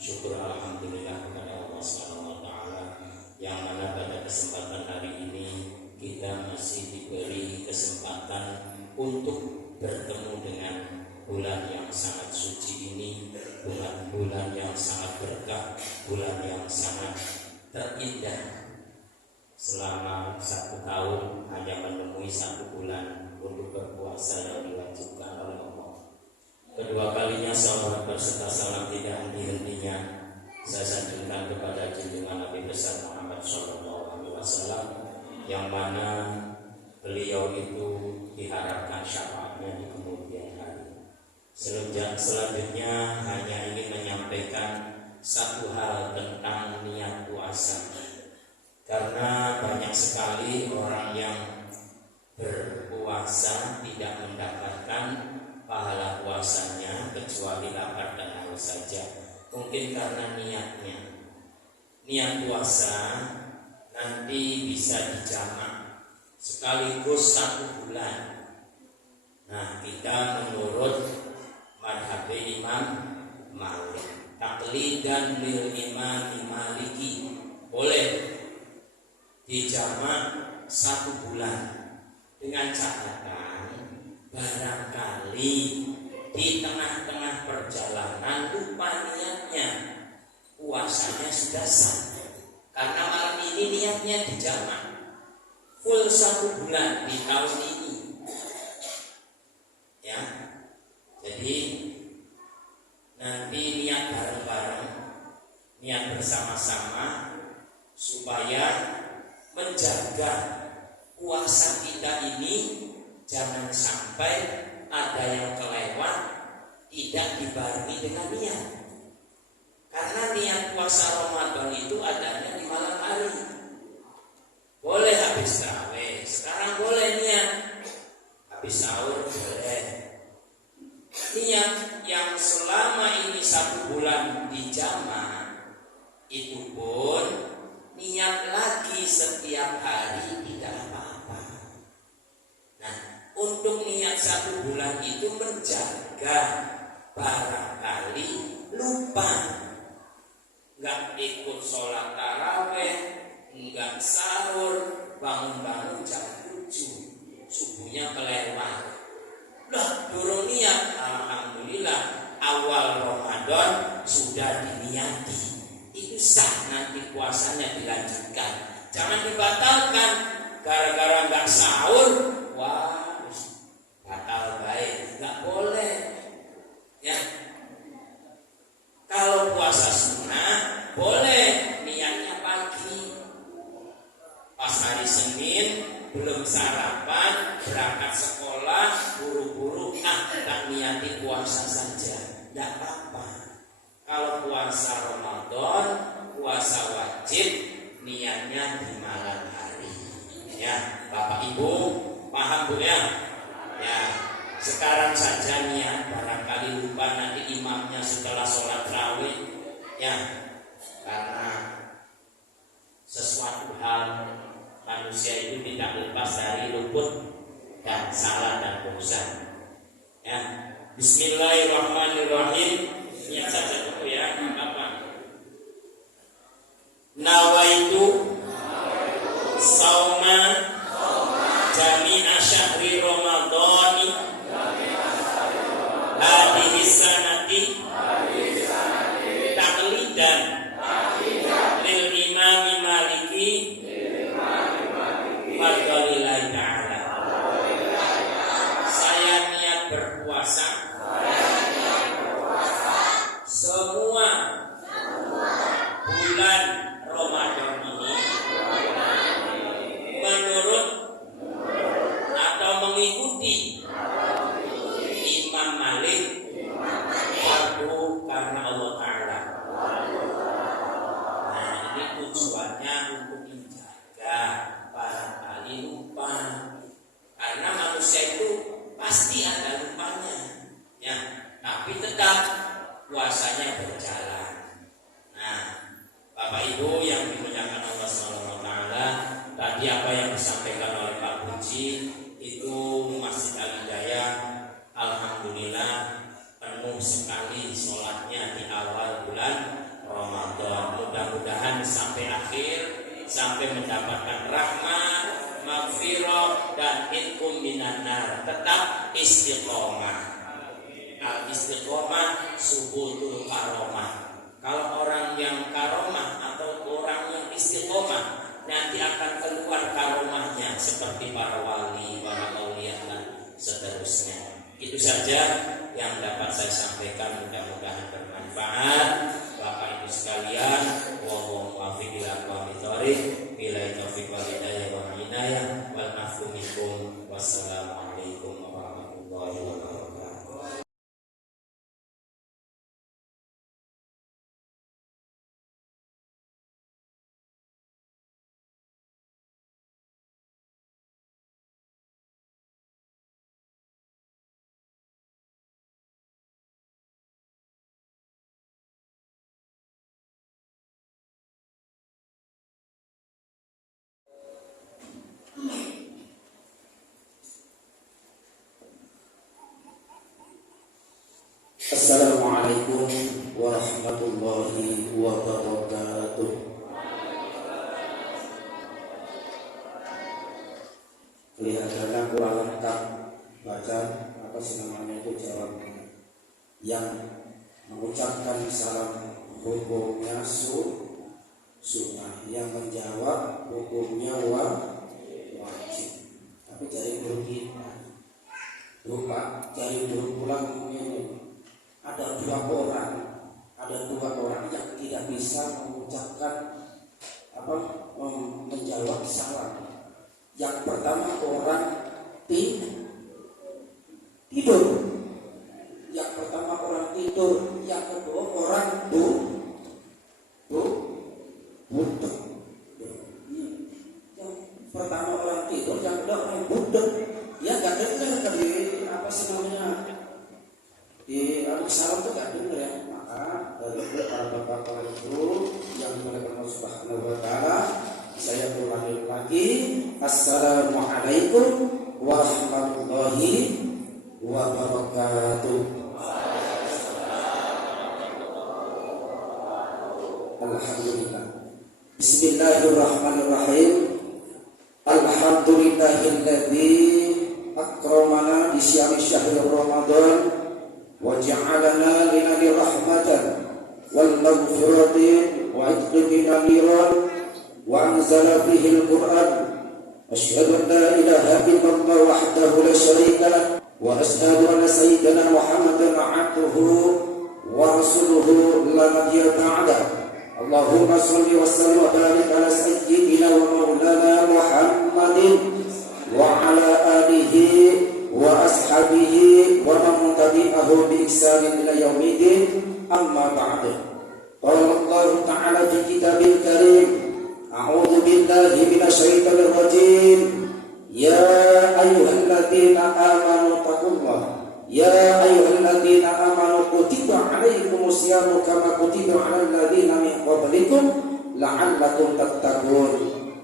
syukur alhamdulillah kepada Allah Subhanahu wa taala yang mana pada kesempatan hari ini kita masih diberi kesempatan untuk bertemu dengan bulan yang sangat suci ini, bulan yang sangat berkah, bulan yang sangat terindah. Selama 1 tahun hanya menemui 1 bulan untuk berpuasa yang diwajibkan oleh Allah. Kedua kalinya salawat berserta salam tidak henti-hentinya saya sanjungkan kepada junjungan Nabi besar Muhammad SAW, yang mana beliau itu diharapkan syafaatnya di kemudian hari. Selanjutnya hanya ingin menyampaikan satu hal tentang niat puasa, karena banyak sekali orang yang berpuasa tidak mendapatkan pahala puasanya kecuali lapar dan haus saja. Mungkin karena niatnya. Niat puasa nanti bisa dijamak sekaligus 1 bulan. Nah, kita menurut madhab Imam Malik, taqlidan lil Imam Maliki, boleh dijamak 1 bulan dengan catatan barangkali di tengah-tengah perjalanan lupa niatnya, puasanya sudah sah. Karena malam ini niatnya dijamak full 1 bulan di tahun ini, ya. Jadi nanti niat bareng-bareng, niat bersama-sama supaya menjaga puasa kita ini jangan sampai ada yang kelewat tidak dibarengi dengan niat. Karena niat puasa Ramadan itu adanya di malam hari. Boleh habis tarawih, sekarang boleh niat habis sahur boleh. Niat yang selama ini 1 bulan dijamak itu pun niat lagi setiap hari tidak apa-apa. Nah, untuk niat 1 bulan itu menjaga barangkali lupa, nggak ikut sholat taraweh, nggak sahur, bangun-bangun jam 7, subuhnya kelewat. Lah, durung niat, alhamdulillah awal Ramadan sudah diniati. Itu sah, nanti puasanya dilanjutkan. Jangan dibatalkan gara-gara nggak sahur. Wah, batal baik, nggak boleh. Ya, kalau puasa sunnah boleh niatnya pagi, pas hari Senin belum sarapan, berangkat sekolah, buru-buru, tak niati puasa saja, nggak apa-apa. Kalau puasa Ramadan, puasa wajib, niatnya di malam hari. Ya, Bapak Ibu paham Bu ya? Ya, sekarang saja niat, barangkali lupa nanti imamnya setelah sholat tarawih. Ya, karena sesuatu hal manusia itu tidak lepas dari luput dan salah dan dosa. Ya, Bismillahirrahmanirrahim. Niat saja dulu ya, apa? Nawaitu sauma jami'a syahri Ramadhani hadhihi sanati taqlidan lil Imam Maliki fadlillahi ta'ala. Saya niat berpuasa semua bulan Ramadan ini menurut atau mengikuti Imam Malik, fardu karena Allah Ta'ala. Nah, ini tujuannya untuk menjaga barangkali lupa, karena manusia itu pasti ada lupanya, ya. Tapi tetap puasanya berjalan. Nah, Bapak Ibu yang dimuliakan Allah SWT, tadi apa yang disampaikan oleh Pak Puji itu Masjid Al-Hidayah, alhamdulillah penuh sekali sholatnya di awal bulan sampai mendapatkan rahmat, maghfirah dan itqum minan nar. Tetap istiqomah. Al-istiqomah subutul karomah. Kalau orang yang karomah atau orang yang istiqomah, nanti akan keluar karomahnya seperti para wali, para aulia dan seterusnya. Itu saja yang dapat saya sampaikan, mudah-mudahan bermanfaat. Bapak Ibu sekalian, wallahu muwaffiq ila aqwamit thoriq, billahi taufiq wal hidayah wal inayah wal afu minkum. Wassalamualaikum warahmatullahi wabarakatuh. Assalamualaikum warahmatullahi wabarakatuh. Kelihatannya kurang lengkap baca apa sih namanya itu jawabnya. Yang mengucapkan salam hukumnya sunnah, yang menjawab hukumnya wajib. Tapi cari dulu kita, lupa cari dulu pulang ini. Ada dua orang yang tidak bisa mengucapkan menjawab salam. Yang pertama orang tidur. Yang pertama orang tidur. Yang kedua orang budek. Yang pertama orang tidur, yang kedua orang budek. Ya nggak dengar tadi apa sih namanya? Di salam itu gak dengar ya. Maka dari para bapak-bapak itu yang dimuliakan Allah Subhanahu wa taala, saya ulangi lagi. Assalamualaikum warahmatullahi wabarakatuh. Alhamdulillah. Bismillahirrahmanirrahim. Alhamdulillahilladzi akramana bi syahri Ramadan wa ja'alana linali rahmatan wal maghfirati wa idkhilna niran wa anzala fihi al-Qur'an. Asyhadu an la ilaha illallah wahdahu la syarika lah wa asyhadu anna sayyidana Muhammadan 'abduhu wa rasuluhu la nabiyya ba'da. Allahumma shalli wa sallim wa barik ala sayyidina wa maulana Muhammadin wa ala alihi wa ashabihi wa man tabi'ahu bi ihsanin ila yaumiddin. Amma ba'du. Qala Allah Ta'ala fi kitabil karim, a'udzu billahi minasyaitonir rajim. Ya ayyuhalladzina amanu taqullaha ya ayyuhalladzina amanu kutiba 'alaikumus syamu kama kutiba 'alal ladzina min qablikum la'allakum tattaqun.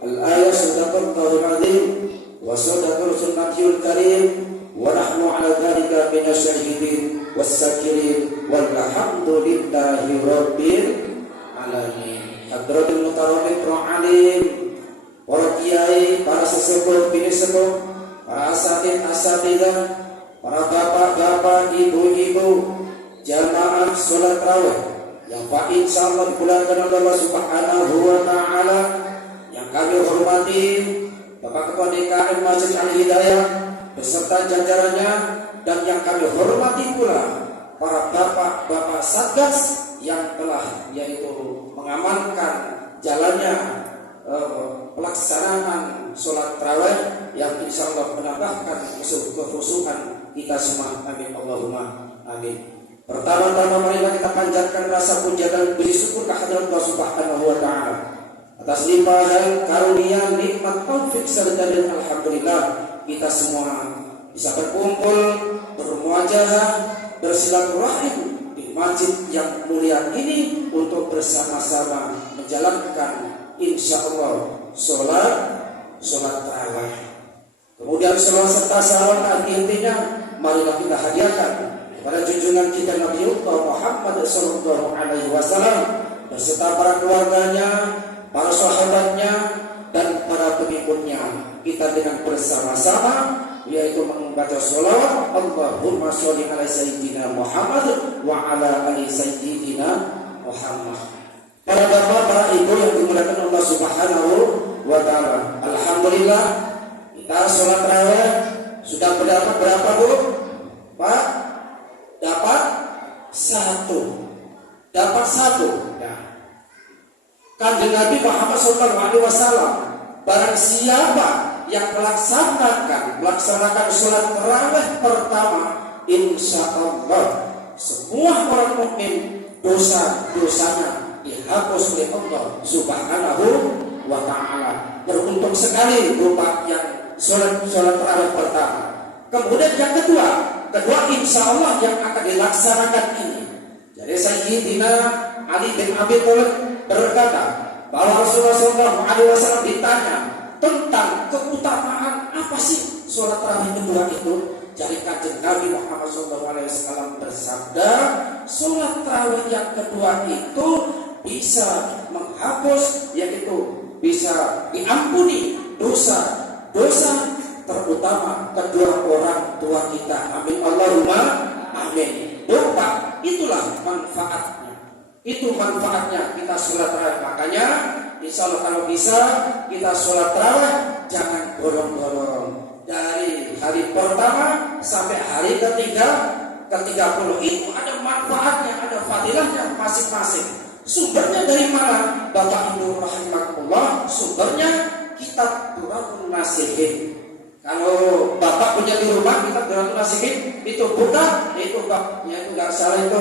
Al-ayat sadaqallahul 'azim wa sadaqal sunnatiyul karim. Wa nahnu ala dzalika minasyahidin was-sakirin walhamdulillahi rabbil alamin. Hadratul mutawakkil alim, para kiai, para sesepuh bini sepuh, para asatidzah, para bapak-bapak, ibu-ibu, jamaah salat tarawih yang Pak insyaallah dibulankan oleh Allah Subhanahu wa taala, yang kami hormati Bapak Ketua DKM Masjid Al-Hidayah beserta jajarannya, dan yang kami hormati pula para bapak-bapak Satgas yang telah yaitu mengamankan jalannya pelaksanaan sholat tarawih yang insya Allah menambahkan kekhusyukan kita semua. Amin Allahumma amin. Pertama-tama marilah kita panjatkan rasa puja dan puji syukur kehadirat Allah Subhanahu wa taala atas limpahan karunia nikmat taufik serta dan alhamdulillah kita semua bisa berkumpul, bermuajahah, bersilaturahim di masjid yang mulia ini untuk bersama-sama menjalankan insya Allah sholat tarawih. Kemudian sholat serta salawat intinya marilah kita hadiahkan kepada junjungan kita Nabi Muhammad sallallahu alaihi wasallam beserta para keluarganya, para sahabatnya, dan para pengikutnya. Kita dengan bersama-sama yaitu membaca sholawat Allahumma sholli ala sayyidina Muhammad wa ala ali sayyidina Muhammad. Para bapak, para ibu yang dimuliakan Allah Subhanahu wa ta'ala, alhamdulillah kita sholat tarawih sudah berdapat berapa Bu? Pak? Dapat satu. Dapat satu. Ya. Kanjeng Nabi Muhammad SAW, barang siapa yang melaksanakan sholat tarawih pertama, insya Allah semua orang mukmin dosa-dosanya dihapus oleh Allah Subhanahu wa ta'ala. Beruntung sekali Bapak yang sholat tarawih pertama. Kemudian yang kedua insya Allah yang akan dilaksanakan ini. Jadi Sayyidina Ali bin Abi Thalib berkata bahwa Rasulullah SAW ditanya tentang keutamaan apa sih sholat tarawih kedua itu. Jadi kanjeng Nabi Muhammad SAW bersabda, sholat tarawih yang kedua itu bisa menghapus, yaitu bisa diampuni dosa terutama kedua orang tua kita. Amin Allahumma amin. Doa itulah manfaatnya. Itu manfaatnya kita sholat tarawih. Makanya insya Allah kalau bisa kita sholat tarawih jangan bolong-bolong. Dari hari pertama sampai hari ke-30 itu ada manfaatnya, ada fadilahnya masing-masing. Sumbernya dari mana? Bapak Ibu rahimakumullah, sumbernya kitab Durratun Nasihin. Kalau Bapak punya di rumah kitab Durratun Nasihin, itu buka, itu babnya itu nggak salah itu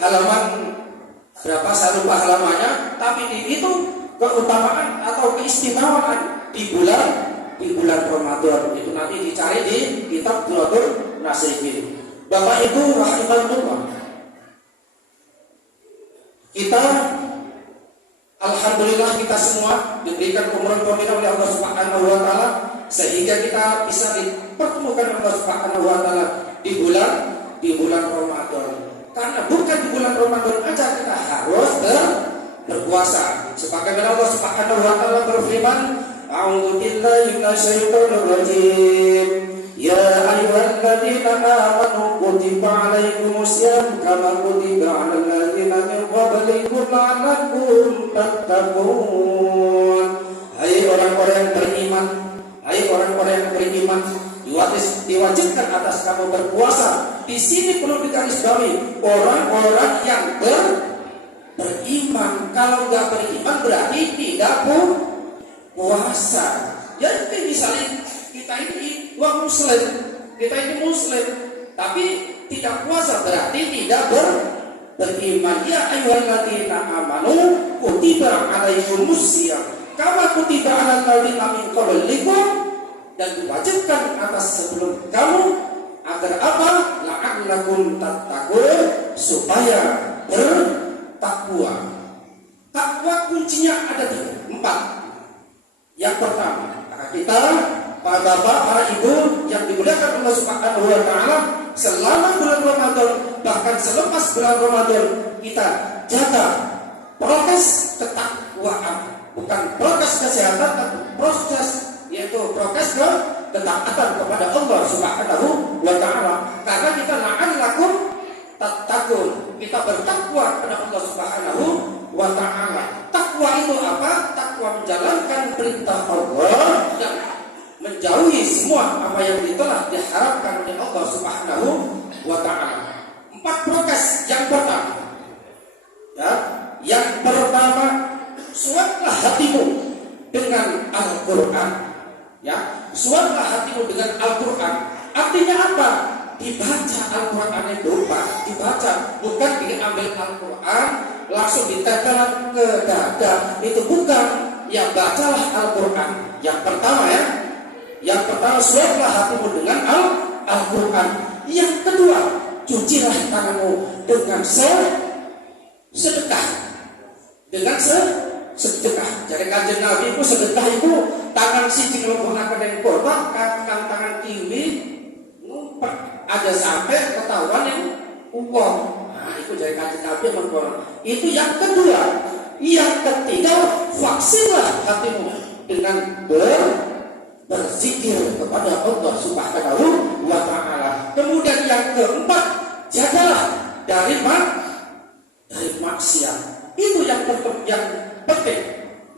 halaman berapa, saya lupa halamannya, tapi di itu keutamaan atau keistimewaan di bulan Ramadan itu nanti dicari di kitab Durratun Nasihin. Bapak Ibu rahimakumullah, kita alhamdulillah kita semua diberikan umur pembina oleh Allah Subhanahu wa ta'ala sehingga kita bisa dipertemukan Allah Subhanahu wa ta'ala di bulan Ramadan. Karena bukan di bulan Ramadan aja kita harus berpuasa. Sebagaimana Allah Subhanahu wa ta'ala berfirman, a'udzu billahi minasyaitonir rajim. Ya ayyuhalladzina amanu kutiba 'alaikumusiyam kama kutiba 'alal ladzina min qablikum la'allakum tattaqun. Hai orang-orang yang beriman, diwajibkan atas kamu berpuasa. Di sini perlu digarisbawahi orang-orang yang beriman. Kalau nggak beriman berarti tidak puasa. Jadi misalnya kita ini muslim, tapi tidak puasa berarti tidak beriman. Ya ayyuhalladzina amanu kutiba 'alaikumusiyam kama kutiba 'alal ladzina min qablikum, dan diwajibkan atas sebelum kamu agar apa? La'allakum tattaqun, supaya bertakwa. Takwa kuncinya ada 4. Yang pertama, kita para bapak, para ibu yang dimuliakan Allah Subhanahu wa ta'ala, selama bulan Ramadan bahkan selepas bulan Ramadan kita jaga prokes ketakwaan, bukan prokes kesehatan, tapi prokes yaitu prokes ketaatan kepada Allah Subhanahu wa ta'ala. Karena kita la'allakum tattaqun, kita bertakwa kepada Allah Subhanahu wa ta'ala. Takwa itu apa? Takwa menjalankan perintah Allah dan menjauhi semua apa yang telah diharapkan oleh Allah Subhanahu wa ta'ala. 4 prokes yang pertama. Yang pertama, suatlah hatimu dengan Al-Quran. Suatlah hatimu dengan Al-Quran. Artinya apa? Dibaca Al-Quran itu, Pak. Dibaca, bukan diambil Al-Quran langsung ditempelkan ke dada. Itu bukan. Ya, bacalah Al-Quran. Yang pertama Yang pertama, suatlah hatimu dengan Al-Quran. Yang kedua, cucilah tanganmu dengan sedekah. Dengan sedekah. Jadi kanjeng Nabi itu sedekah itu tangan siji menggunakan yang korban, tangan kiri ngumpet ada sampai ketahuan yang uang. Nah, itu jadi kanjeng Nabi mengkorban. Itu yang kedua. Yang ketiga, vaksinlah hatimu dengan berzikir kepada Allah Subhanahu wa Ta'ala. Kemudian yang keempat, jagalah dari maksiat. Itu yang penting,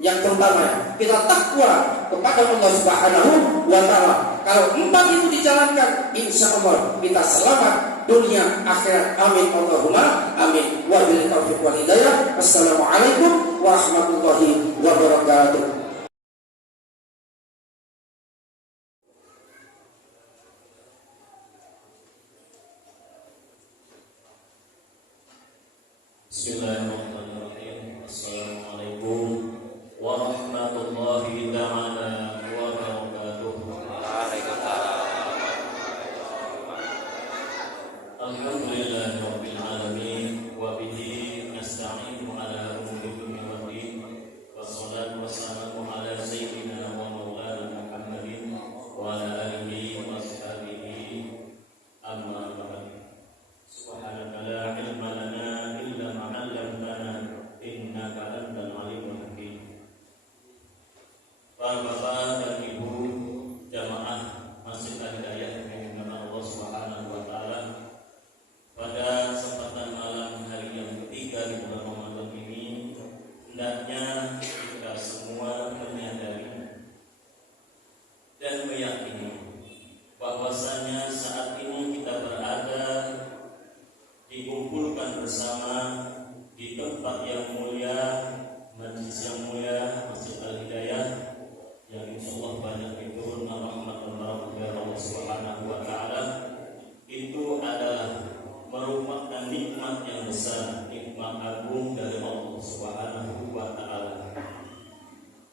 yang terutama. Kita takwa kepada Allah Subhanahu wa Ta'ala. Kalau empat itu dijalankan, insya Allah kita selamat dunia akhirat. Amin Allahumma amin. Wabillahi taufiq wal hidayah. Assalamualaikum warahmatullahi wabarakatuh. Bismillahirrahmanirrahim. Assalamualaikum warahmatullahi ta'ala wabarakatuh. Alhamdulillahi rabbil alamin wa bihi nasta'inu ala umuri dunya wad din. Wassalatu wassalamu ala sayyidina wa maulana Muhammadin wa ala alihi wa ashabihi. Amma ba'd. Subhanaka la ilma lana illa ma 'allamtana innaka antal alimul hakim. Para bapak dan ibu jamaah Masjid Al-Hidayah yang dimuliakan Allah Subhanahu wa taala, pada kesempatan malam hari yang ketiga di bulan Ramadan ini, hendaknya kita semua menyadari dan meyakini bahwasanya saat ini kita berada dikumpulkan bersama di tempat yang mulia, majlis yang mulia, Masjid Al-Hidayah, yang insyaallah banyak diturunkan rahmat dan barakah dari Allah Subhanahu wa taala. Itu adalah merupakan nikmat yang besar, nikmat agung dari Allah Subhanahu wa taala.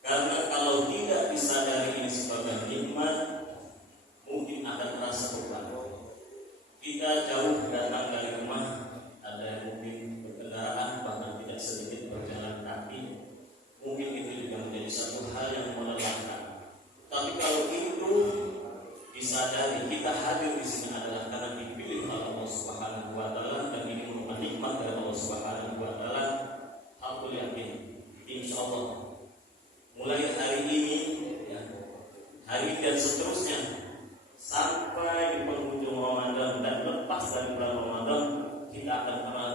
Karena kalau tidak disadari ini sebagai nikmat, mungkin akan terasa beban. Kita jauh datang dari rumah, ada yang mungkin berkendaraan, bahkan tidak sedikit berjalan kaki. Mungkin itu juga menjadi satu hal yang melelahkan. Tapi kalau itu disadari, kita hadir di sini adalah karena dipilih oleh Allah Subhanahu wa taala, dan ini merupakan nikmat dari Allah Subhanahu wa taala. Aku yakin, insyaallah mulai hari ini, hari dan seterusnya sampai di penghujung Ramadan dan lepas dari bulan Ramadan, kita akan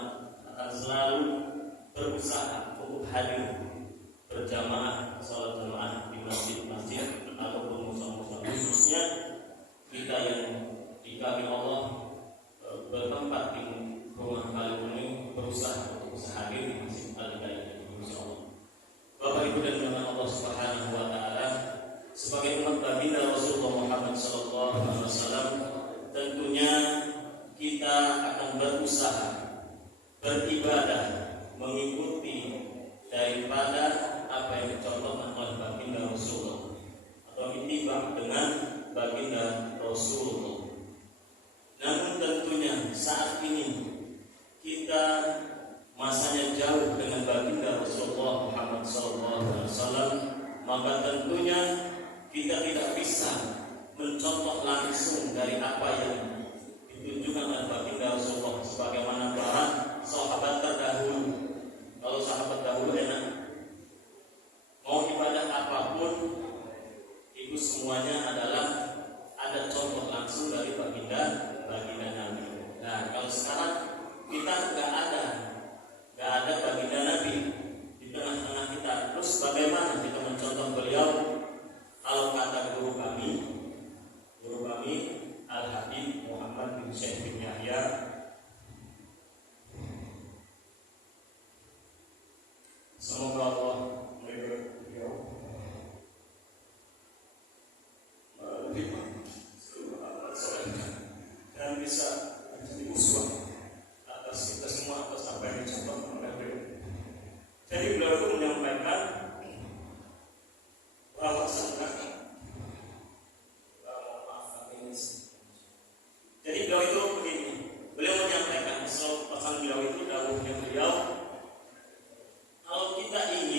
selalu berusaha untuk hadir berjamaah, salat jamaah di masjid-masjid ataupun musola-musola, khususnya kita yang dikami Allah bertempat di rumah kali ini berusaha untuk hadir di Masjid Al-Hidayah, insyaallah. Bapak Ibu dan Bapak Allah Subhanahu wa taala, sebagai umat baginda Rasulullah Muhammad sallallahu alaihi wasallam, tentunya kita akan berusaha beribadah mengikuti daripada apa yang dicontohkan oleh baginda Rasulullah, atau ittiba dengan baginda Rasulullah. Namun tentunya saat ini kita masanya jauh dengan baginda Rasulullah Muhammad sallallahu alaihi wasallam, maka tentunya kita tidak bisa mencontoh langsung dari apa yang ditunjukkan oleh baginda Rasulullah sebagaimana para sahabat terdahulu. Kalau sahabat dahulu enak, mau ibadah apapun itu semuanya adalah ada contoh langsung dari baginda Nabi. Nah, kalau sekarang kita nggak ada baginda Nabi di tengah-tengah kita. Terus bagaimana kita mencontoh beliau? Kalau kata guru kami Al-Habib Muhammad bin Syekh bin Yahya, semoga Allah meridhoi beliau, dan bisa menjadi uswah atas kita semua, atas apa yang dicontohkan oleh beliau. Jadi beliau itu menyampaikan bahwa jadi beliau itu begini, beliau menyampaikan pesan beliau itu, dawuhnya beliau, kalau kita ingin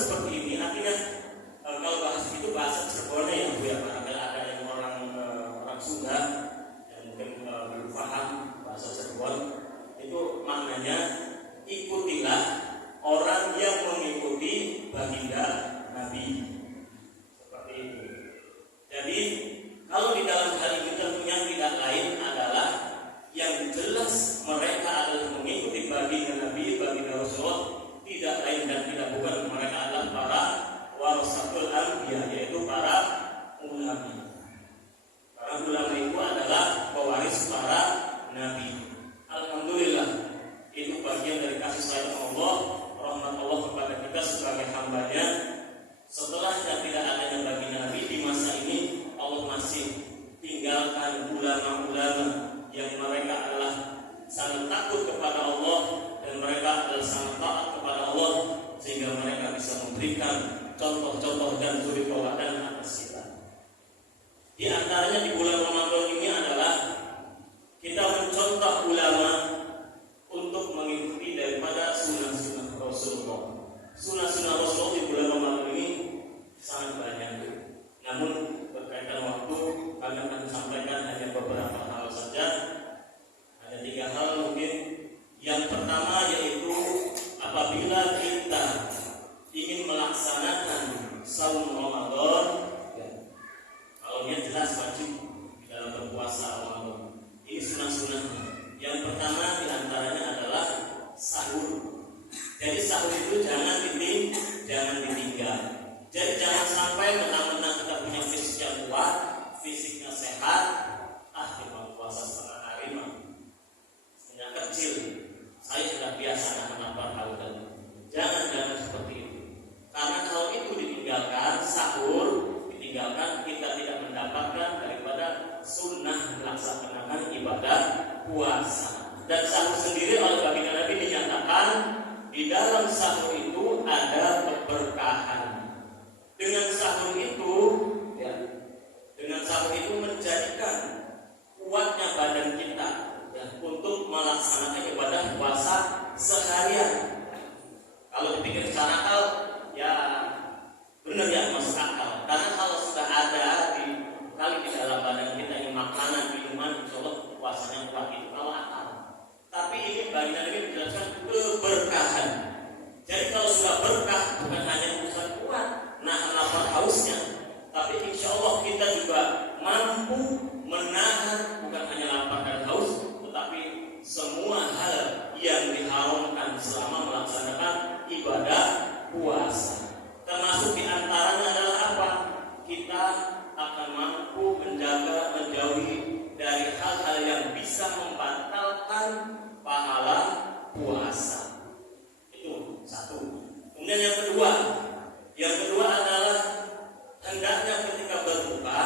seperti ini artinya kalau bahasa itu bahasa Cirebonnya ya Bu ya, barangkali ada yang orang Sunda yang mungkin belum paham bahasa Cirebon, itu maknanya ikutilah orang yang mengikuti baginda Nabi, seperti itu. Jadi kalau di dalam hal ini tentunya tidak lain adalah yang jelas mereka adalah mengikuti baginda Nabi, baginda Rasulullah, tidak lain dan tidak bukan mereka adalah para warasatul anbiya, yaitu para ulama. Para ulama itu adalah pewaris para nabi. Alhamdulillah, itu bagian dari kasih sayang Allah, rahmat Allah kepada kita sebagai hambanya. Setelahnya tidak adanya baginda Nabi di masa ini, Allah masih tinggalkan ulama-ulama yang mereka adalah sangat takut kepada Allah dan mereka adalah sangat taat kepada Allah, sehingga mereka bisa memberikan contoh-contoh dan suri tauladan atas kita. Di antaranya di bulan Ramadan ini adalah kita mencontoh ulama untuk mengikuti daripada sunnah-sunnah Rasulullah. Sunnah-sunnah Rasulullah di bulan Ramadan ini sangat banyak. Namun berkaitan waktu, kami akan sampaikan hanya beberapa hal saja. Ada 3 hal mungkin. Yang pertama yaitu apabila kita ingin melaksanakan saum Ramadan, kalau dia jelas wajib dalam berpuasa Ramadan. Ini sunnah-sunnahnya. Yang pertama diantaranya adalah sahur. Jadi sahur itu jangan ditinggal. Jadi jangan sampai mentang-mentang kita punya fisik yang kuat, fisiknya sehat, kita puasa setengah hari mah yang kecil. Saya sudah biasa menapar hal tadi. Jangan seperti itu. Karena kalau itu ditinggalkan, sahur ditinggalkan, kita tidak mendapatkan daripada sunnah melaksanakan ibadah puasa. Dan sahur sendiri oleh baginda Nabi dinyatakan di dalam sahur itu ada keberkahan. Dengan sahur itu menjadikan kuatnya badan kita untuk melaksanakan ibadah puasa seharian. Kalau dipikir secara akal, ya benar ya masuk akal. Karena kalau sudah ada di dalam badan kita ini makanan, minuman, insya Allah puasanya kuat itu kalau akal. Tapi ini bagian ini menjelaskan keberkahan. Jadi kalau sudah berkah bukan hanya urusan kuat, nahan lapar hausnya, tapi insya Allah kita juga mampu menahan bukan hanya lapar dan haus, tetapi semua hal yang diharamkan selama melaksanakan ibadah puasa. Termasuk diantaranya adalah apa? Kita akan mampu menjauhi dari hal-hal yang bisa membatalkan pahala puasa. Itu satu. Kemudian yang kedua adalah hendaknya ketika berbuka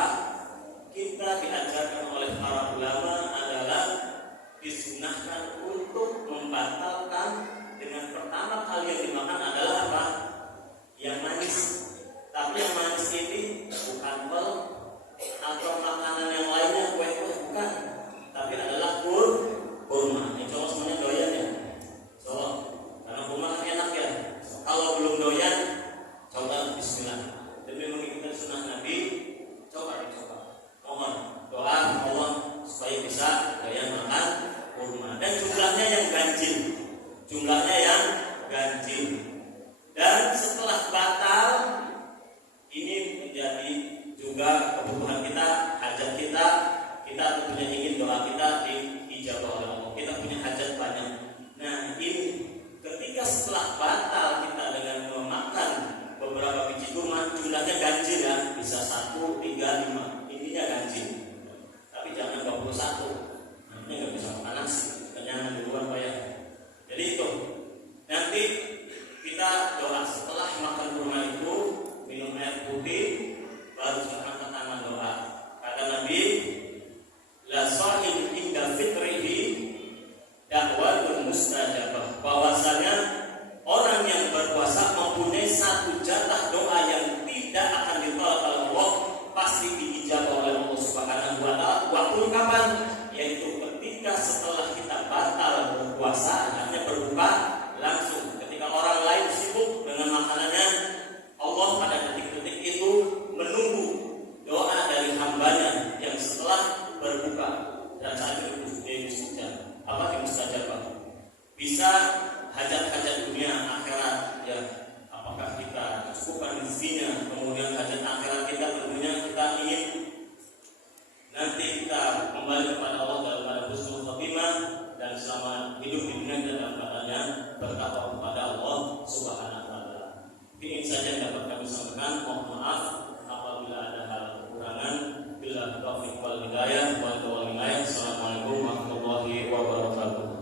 kita diajarkan oleh para ulama adalah disunahkan untuk membatalkan dengan pertama kali yang dimakan adalah apa? Yang manis. Tapi yang manis ini bukan pel atau makanan yang lainnya, kue bukan, tapi adalah kurma. Ini coba semuanya doyan ya. Coba, karena kurma kan enak ya. Kalau belum doyan, coba Bismillah. Demi mengikuti sunnah Nabi, coba dicoba. Mohon doa Allah supaya bisa doyan makan kurma. Dan jumlahnya yang ganjil. Dan setelah batal, ini menjadi juga kebutuhan kita, hajat kita tentunya ingin doa kita diijabah oleh Allah. Kita punya hajat banyak. Nah, ini ketika setelah batal kita dengan memakan beberapa biji kurma, jumlahnya ganjil ya, bisa 1, 3, 5. Intinya ganjil. Tapi jangan 21. Nanti nggak bisa makan nasi, kenyangan duluan Pak ya. Jadi itu. Nanti kita doa setelah makan kurma itu, minum air putih, baru angkat tangan doa. Kata Nabi, la sahib inda fitrihi da'watun mustajabah. Bahwasanya orang yang berpuasa mempunyai satu jatah doa yang tidak akan ditolak oleh Allah. Pas rezekinya, kemudian hajat akhirat kita tentunya kita ingin nanti kita kembali kepada Allah dalam keadaan husnul khotimah, dan selama hidup di dunia kita dalam keadaannya bertakwa kepada Allah Subhanahu wa taala. Ini saja yang dapat kami sampaikan. Mohon maaf apabila ada hal kekurangan. Bila taufiq wal hidayah wa tawal wilayah. Assalamualaikum warahmatullahi wabarakatuh.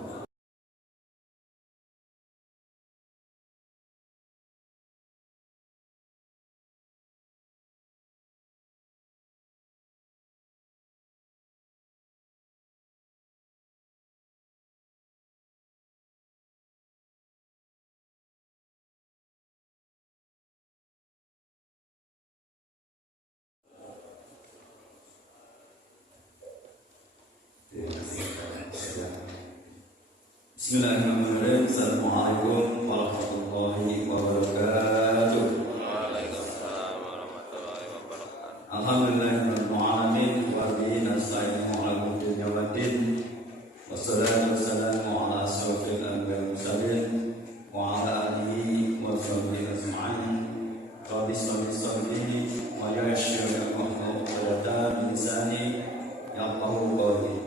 Bismillahirrahmanirrahim. Assalamualaikum warahmatullahi wabarakatuh. Waalaikumsalam warahmatullahi wabarakatuh. Alhamdulillahirabbil alamin wa bihi nasta'inu ala dunya waddin. Wassalatu wassalamu ala asyrofil anbiya'i wal mursalin wa ala alihi wa sahbihi ajma'in. Rabbi shrah li sadri wa yassir li amri wa lisani yafqahu qawli.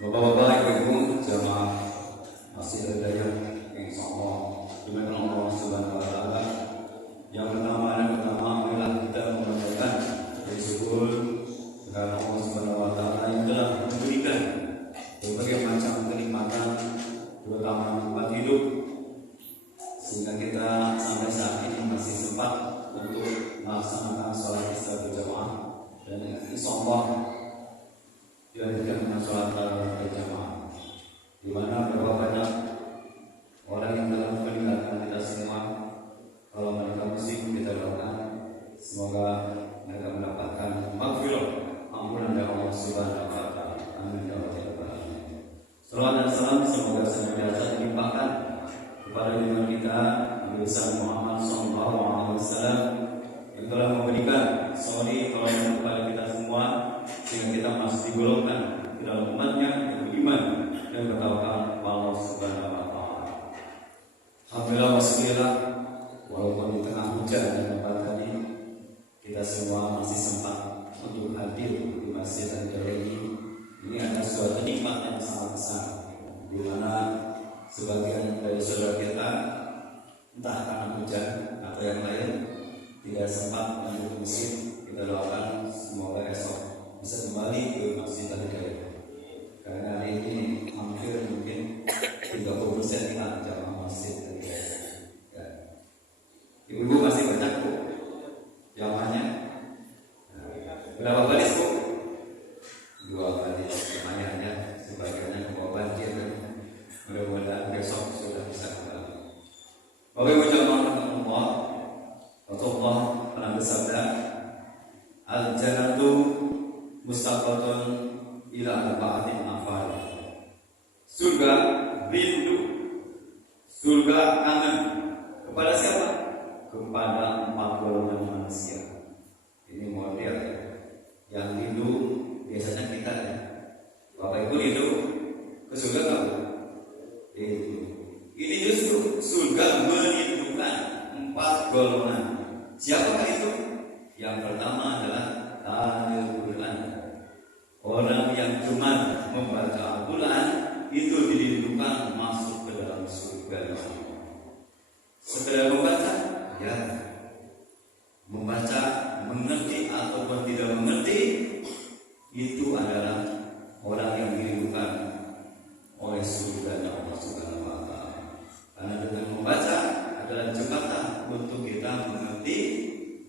Bapak-bapak, ibu-ibu, jamaah masih ada yang insyaallah dengan Allah Subhanahu wa taala yang pertama marilah kita mengucapkan bersyukur kepada Allah Subhanahu wa taala yang telah memberikan berbagai macam kenikmatan, terutama nikmat hidup, sehingga kita sampai saat ini masih sempat untuk melaksanakan sholat isya berjamaah, dan insyaallah dilanjutkan dengan sholat berjamaah, di mana berapa banyak orang yang telah meninggalkan kita semua. Kalau mereka musik, kita doakan semoga mereka mendapatkan maghfirah, ampunan dari Allah Subhanahu wa taala. Amin ya rabbal alamin. Salawat dan salam semoga senantiasa dilimpahkan kepada junjungan kita Nabi Muhammad sallallahu alaihi wasallam yang telah memberikan sorry tolong kepada kita semua, sehingga kita masih digolongkan di dalam umatnya yang beriman dan bertawakal kepada Allah Subhanahu wa taala. Alhamdulillah wassalam, walaupun di tengah hujan dan lebat tadi, kita semua masih sempat untuk hadir di Masjid Al-Jalaini. Ini adalah suatu nikmat yang sangat besar, di mana sebagian dari saudara kita entah karena hujan atau yang lain tidak sempat menuju masjid. Kita doakan semoga esok bisa kembali ke Masjid Al-Jalaini, karena hari ini hampir mungkin 30% hilang jamaah Masjid Al-Jalaini. Ya. Ibu-ibu masih banyak bu jamaahnya. Berapa baris bu? 2 baris jamaahnya, sebagiannya kebawa banjir. Mudah-mudahan besok sudah bisa kembali. Bapak ibu jamaah Allah, Rasulullah pernah bersabda, al-jannatu mustaqatun ila arba'atin afal. Surga rindu, surga kangen kepada siapa? Kepada 4 golongan manusia. Ini model yang rindu biasanya kita ya. Bapak ibu rindu ke surga nggak bu? Ini justru surga merindukan 4 golongan. Siapakah itu? Yang pertama adalah talil Quran. Orang yang cuma membaca Al-Quran itu dirindukan masuk ke dalam surga. Sekedar membaca, ya, membaca, mengerti ataupun tidak mengerti, itu adalah orang yang dirindukan oleh surga Allah Subhanahu wa taala. Karena dengan membaca adalah jembatan untuk kita mengerti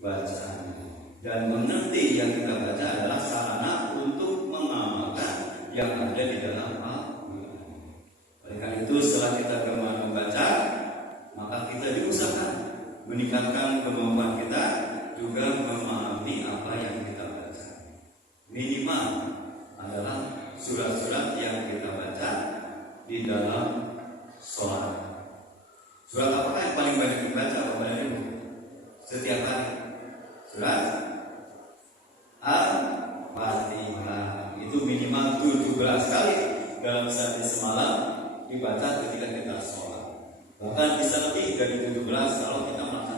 bacaan, dan mengerti yang kita baca adalah sarana untuk mengamalkan yang ada di dalam Al-Quran. Oleh karena itu setelah kita gemar membaca, maka kita diusahakan meningkatkan kemampuan kita juga memahami apa yang kita baca. Minimal adalah surat-surat yang kita baca di dalam sholat. Surat apa yang paling banyak dibaca Bapak Ibu setiap hari? Surat Al-Fatihah. Itu minimal 17 kali dalam sehari semalam dibaca ketika kita sholat. Bahkan bisa lebih dari 17 kalau kita melaksanakan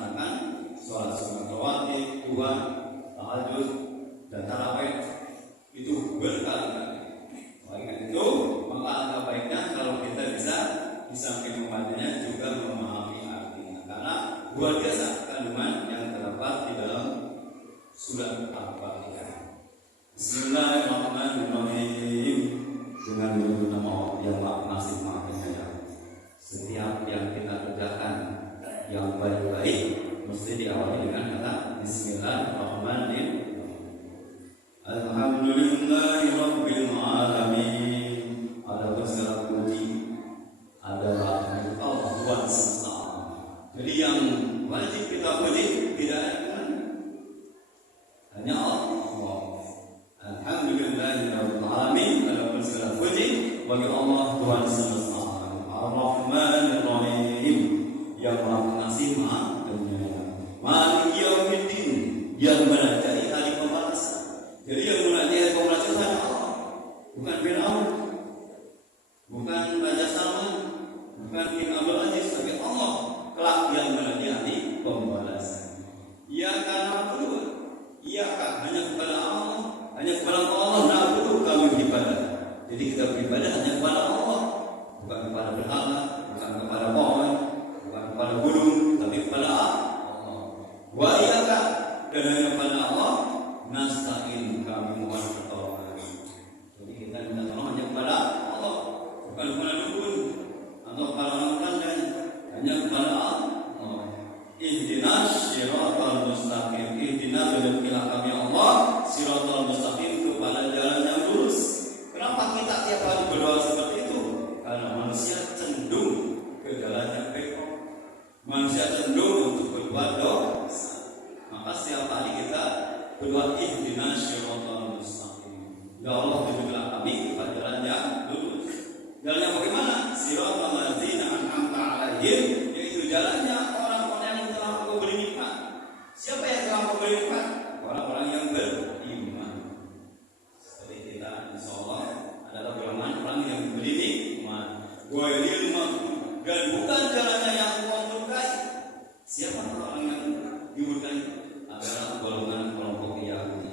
ribuan, tahajud dan tarawih itu berkali-kali. Oleh itu, maka alangkah baiknya kalau kita bisa di samping membacanya juga memahami artinya, karena luar biasa kandungan yang terdapat di dalam surat Al-Fatihah. Bismillahirrahmanirrahim. Dengan menyebut nama Allah yang Maha Pengasih Maha Penyayang. Setiap yang kita kerjakan yang baik-baik mesti diawali dengan kata Bismillahirrahmanirrahim. Alhamdulillahirabbil alamin. Ada segala puji adalah Allah Tuhan semesta. Jadi yang wajib kita puji tidak hanya Allah. Alhamdulillahirabbil alamin. Ada segala puji bagi Allah Tuhan semesta. Ar-Rahmanir-Rahim, yang Maha Pengasih Maha Penyayang. Maliki yaumiddin, yang menajai hari pembalasan. Jadi yang menajai hari pembalasan hanya Allah, bukan Fir'aun, bukan Raja Salman, bukan King Abdul Aziz, tapi Allah kelak yang menajai hari pembalasan. Ia karena berdua, ia hanya kepada Allah, hanya kepada Allah na'budu kami beribadah. Jadi kita beribadah hanya kepada Allah, bukan kepada berhala, bukan kepada pohon, bukan kepada gunung, tapi kepada Allah. Wa iyyaka, dan hanya kepada Allah nasta'in, kami mohon pertolongan. Jadi kita minta tolong hanya kepada Allah, bukan kepada dukun atau kepada orang pandai, hanya kepada Allah. Ihdinas siratal mustaqim, ihdinas billahi kami Allah siratal mustaqim, kepada jalan yang lurus. Kenapa kita tiap hari berdoa seperti itu? Karena manusia cenderung ke jalan yang bengkok. Manusia cenderung untuk berbuat dosa. Maka setiap hari kita berdoa ihdinas siratal mustaqim. Ya Allah, tunjukkanlah kami kepada jalan yang lurus. Jalan yang bagaimana? Siratal ladzina an'amta 'alaihim, yaitu jalannya orang-orang yang telah Engkau beri nikmat. Siapa yang telah Engkau beri nikmat? Orang-orang yang beriman. Seperti kita, insyaallah adalah golongan orang yang beriman. Ghairil maghdub, dan bukan jalannya yang Engkau murkai. Siapa orang yang dimurkai? Adalah golongan kelompok Yahudi.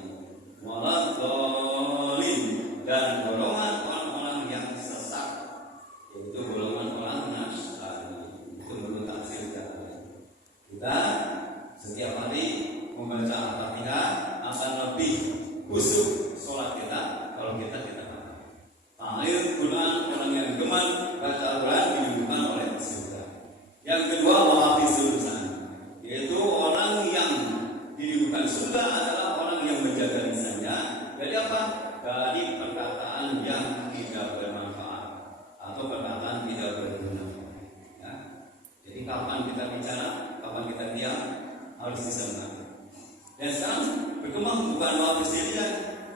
Waladhdallin, dan golongan orang-orang yang sesat, yaitu golongan orang Nasrani. Itu menurut tafsir kita. Setiap hari membaca Al-Fatihah akan lebih khusyuk sholat kita kalau kita tidak ta'ir Quran. Orang yang gemar baca Quran dibutuhkan oleh surga. Yang kedua, wahafizul lisan, yaitu orang yang dibutuhkan surga adalah orang yang menjaga lisannya dari apa? Dari perkataan yang tidak bermanfaat atau perkataan tidak berguna. Ya. Jadi kapan kita bicara, kapan kita diam, harus disana. Dan sekarang berkembang bukan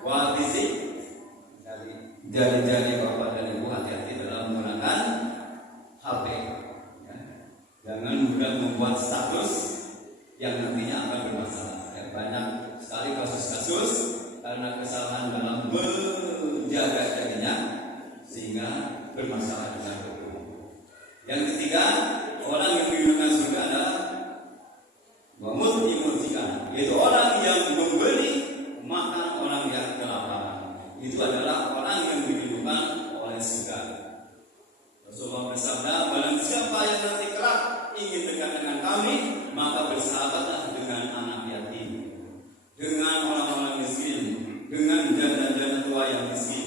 wahafizi dari jari-jari bapak dan ibu, hati-hati dalam menggunakan HP. Ya. Jangan mudah membuat status yang nantinya akan bermasalah. Ya, banyak sekali kasus-kasus karena kesalahan dalam menjaga dirinya sehingga bermasalah dengan hukum. Yang ketiga, orang yang menggunakan surga adalah memutikan, yaitu orang yang memberi makan orang yang kelaparan. Itu adalah orang yang dihidupan oleh surga. Rasulullah bersabda, barang siapa yang nanti kelak ingin dekat dengan kami, maka bersahabatlah dengan anak yatim, dengan orang-orang miskin, dengan janda-janda tua yang miskin.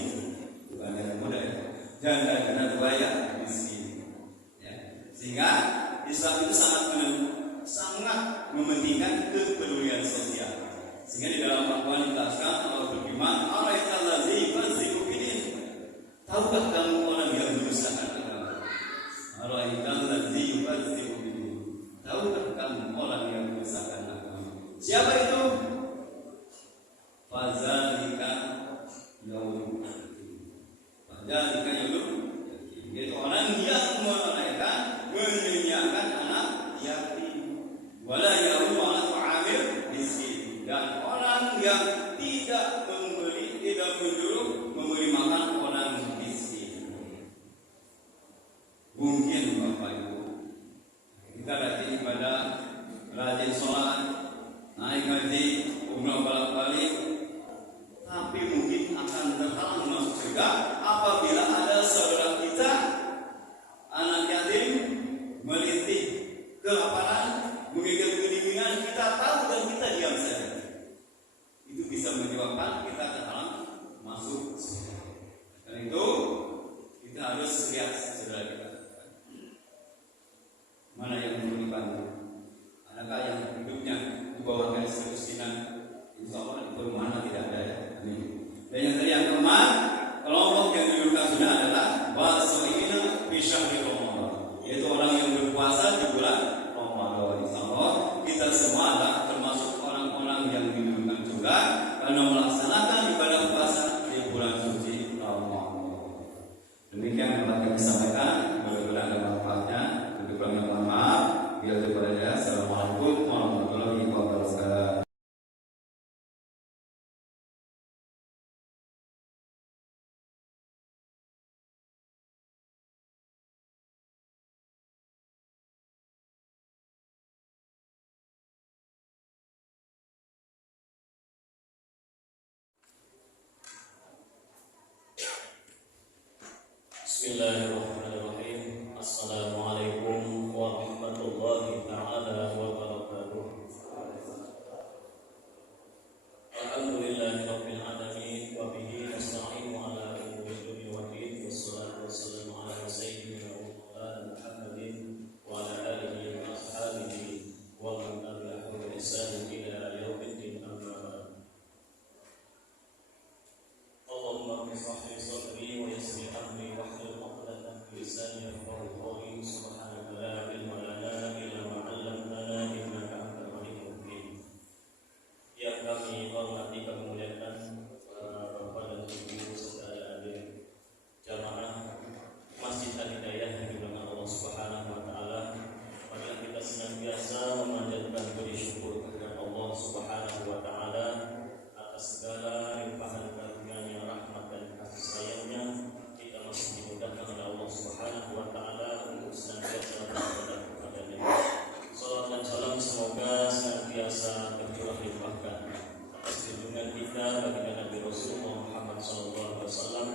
Bukan janda muda ya, janda-janda tua yang miskin. Ya. Sehingga Islam itu sangat mementingkan kepedulian sosial. Sehingga di dalam Al-Quran dijelaskan Allah berfirman, "Ara'aitallazi yukadzibu bid-din." Tahukah kamu orang yang mendustakan agama? Ara'aitallazi yukadzibu bid-din. Tahukah kamu orang yang mendustakan agama? Siapa itu? Fadzalika yaumul qiyamah. Fadzalika yaumul qiyamah. Yaitu orang yang menyanyiakan anak yatim. Wala ya'udu 'ala ta'amil miskin, dan orang yang tidak menjuru memberi makan orang miskin. Mungkin Bapak Ibu kita rajin ibadah, rajin sholat, naik haji, karena melaksanakan ibadah puasa di bulan suci Ramadan. Demikian yang dapat kami sampaikan. Mudah-mudahan ada manfaatnya. Untuk kurangnya mohon maaf. Bila terpercaya. Assalamualaikum warahmatullahi wabarakatuh. Bismillahirrahmanirrahim. Assalamualaikum warahmatullahi ta'ala wabarakatuh. Alhamdulillahi rabbil alamin wa bihi nasta'inu ala umuri dunya wa din. Wassalatu wassalamu ala sayyidina Muhammadin wa ala alihi wa ashabihi wa man tabi'ahum bi ihsan ila yaumiddin. Amma ba'd. Allahumma shrah li sadri wa yassir li amri wahlul 'uqdatam min lisani yafqahu qawli. Subhanaka la ilma lana illa ma 'allamtana innaka antal alimul hakim. Yang kami hormati, kami muliakan para bapak dan ibu serta adik-adik jamaah Masjid Al-Hidayah yang dimuliakan Allah Subhanahu wa taala. Marilah kita senantiasa memanjatkan puji syukur kepada Allah Subhanahu wa taala atas segala limpahan karunia-Nya, rahmat dan kasih sayang-Nya. Kita masih dimudahkan oleh Allah Subhanahu wa taala untuk senantiasa beribadah kepada-Nya. Salam dan salam semoga senantiasa tercurah limpahkan atas junjungan kita baginda Nabi Rasulullah Muhammad SAW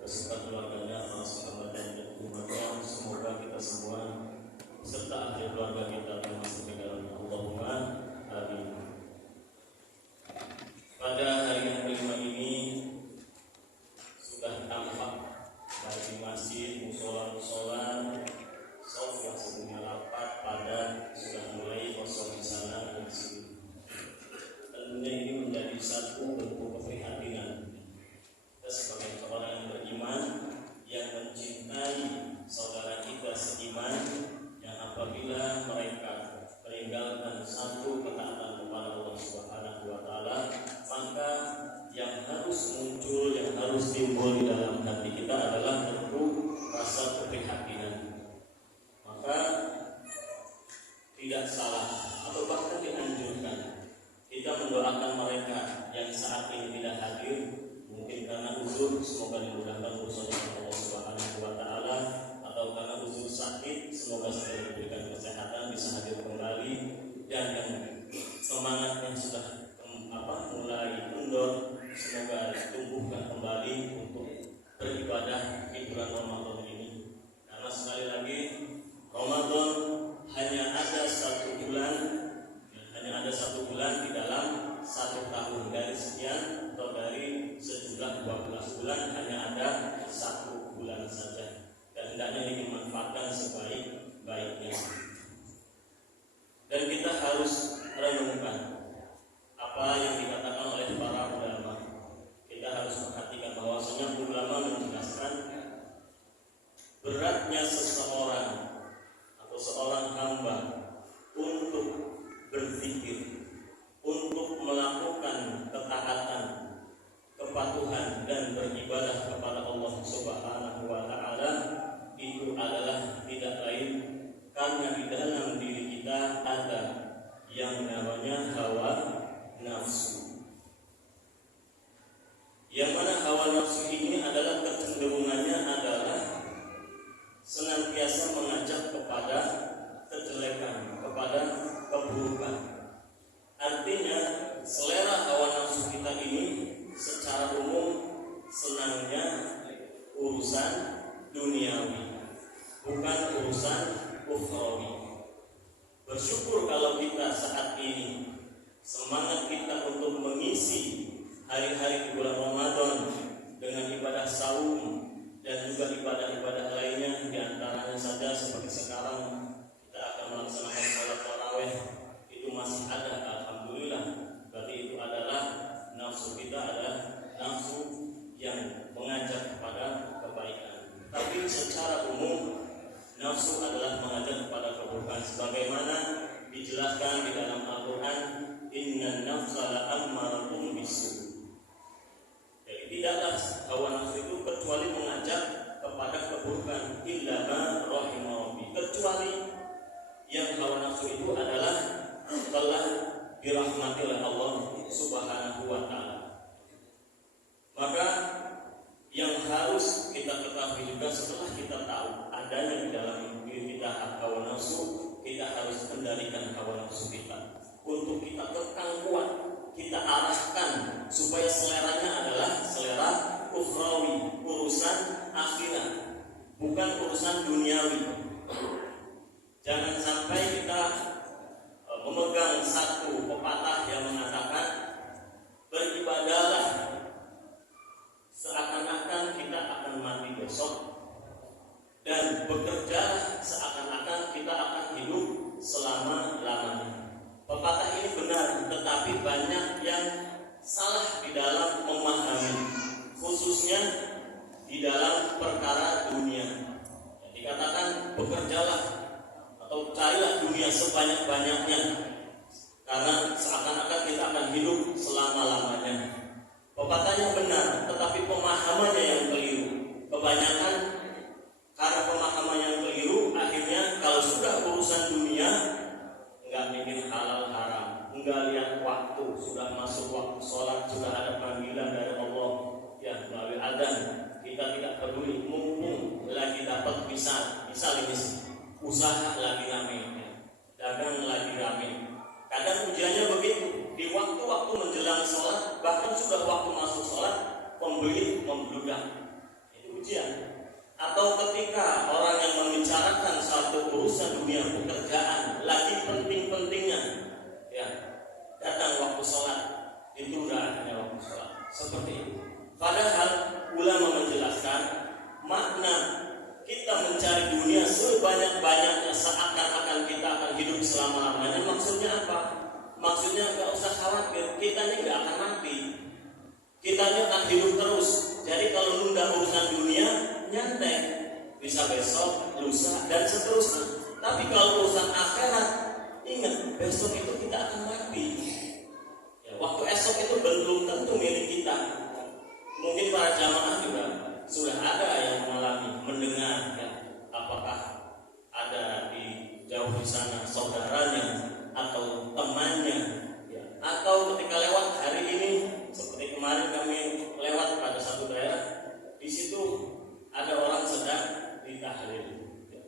beserta keluarganya, para sahabat dan umatnya. Semoga kita semua serta ahli keluarga kita termasuk di dalamnya. Allahumma amin. Pada hari yang kelima ini sudah tampak dari masjid, musola-musola, sof yang sebelumnya rapat padat sudah mulai kosong di sana dan di sini. Tentunya ini menjadi satu bentuk keprihatinan kita sebagai orang yang beriman, yang mencintai saudara kita seiman, yang apabila mereka meninggalkan satu ketaatan kepada Allah Subhanahu wa taala, maka yang harus muncul, yang harus timbul di dalam hati kita adalah tentu rasa keprihatinan. Maka tidak salah atau bahkan dianjurkan kita mendoakan mereka yang saat ini tidak hadir, mungkin karena uzur, semoga dimudahkan urusannya Allah Subhanahu wa taala, atau karena uzur sakit, semoga segera diberikan kesehatan, bisa hadir kembali, dan yang semangatnya sudah mulai mundur, semoga ditumbuhkan kembali untuk beribadah di bulan Ramadan ini. Karena sekali lagi Ramadan hanya ada satu bulan di dalam satu tahun. Dari sekian atau dari sejumlah 12 bulan hanya ada satu bulan saja, dan hendaknya ini dimanfaatkan sebaik-baiknya. Dan kita harus renungkan apa yang dikatakan oleh para ulama. Kita harus perhatikan bahwasanya ulama menjelaskan beratnya seseorang atau seorang hamba untuk berzikir, untuk melakukan ketaatan, kepatuhan dan beribadah kepada Allah Subhanahu wa taala, itu adalah tidak lain karena di dalam diri kita ada yang namanya hawa nafsu. Yang mana hawa nafsu ini adalah kecenderungannya adalah senantiasa mengajak kepada kejelekan, kepada keburukan. Artinya selera hawa nafsu kita ini secara umum senangnya urusan duniawi, bukan urusan ukhrawi. Bersyukur kalau kita saat ini semangat kita untuk mengisi hari-hari di bulan Ramadan dengan ibadah saum dan juga ibadah-ibadah lainnya. Di antaranya saja seperti sekarang kita akan melaksanakan sholat tarawih, itu masih ada, alhamdulillah. Berarti itu adalah nafsu kita adalah nafsu yang mengajak kepada kebaikan. Tapi secara umum nafsu adalah mengajak kepada keburukan, sebagaimana dijelaskan di dalam Al-Quran, innan nafsa la'ammaratun bisu. tidaklah hawa nafsu itu kecuali mengajak kepada keburukan, illa ma rahimah rabbi, kecuali yang hawa nafsu itu adalah telah dirahmati oleh Allah Subhanahu wa taala. Maka yang harus kita ketahui juga setelah kita tahu adanya di dalam diri kita hawa nafsu, kita harus kendalikan hawa nafsu kita untuk kita kekang kuat, kita arahkan supaya seleranya adalah selera ukhrawi, urusan akhirat, bukan urusan duniawi. Jangan sampai kita memegang satu pepatah yang mengatakan beribadahlah seakan-akan kita akan mati besok, dan bekerja seakan-akan kita akan hidup selama-lamanya. Pepatah ini benar, tetapi banyak yang salah di dalam memahami, khususnya di dalam perkara dunia. Dikatakan bekerjalah atau carilah dunia sebanyak-banyaknya, karena seakan-akan kita akan hidup selama-lamanya. Pepatahnya benar, tetapi pemahamannya yang keliru. Kebanyakan karena pemahaman yang keliru, akhirnya kalau sudah urusan dunia, enggak mikir halal haram, enggak lihat waktu, sudah masuk waktu sholat, sudah ada panggilan dari Allah ya melalui adzan, kita tidak peduli, mumpung lagi dapat misal ini usaha lagi rame, dagang lagi rame. Kadang ujiannya begitu, di waktu-waktu menjelang sholat, bahkan sudah waktu masuk sholat, pembeli membludak, itu ujian. Atau ketika orang yang membicarakan satu urusan dunia pekerjaan lagi penting-pentingnya, ya datang waktu sholat, itu udah akhirnya waktu sholat, seperti itu. Padahal ulama menjelaskan makna kita mencari dunia sebanyak-banyaknya seakan-akan kita akan hidup selama-lamanya. Maksudnya apa? Maksudnya nggak usah khawatir, kita ini nggak akan mati, kita ini akan hidup terus. Jadi kalau nunda urusan dunia, nyantai, bisa besok, lusa, dan seterusnya. Tapi kalau urusan akhirat, ingat besok itu kita akan mati. Ya, waktu esok itu belum tentu milik kita. Mungkin para jamaah juga sudah ada yang mengalami, mendengar, ya, apakah ada di jauh di sana saudaranya atau temannya, ya, atau ketika lewat hari ini, seperti kemarin kami lewat pada satu daerah, di situ ada orang sedang ditahlil. Ya.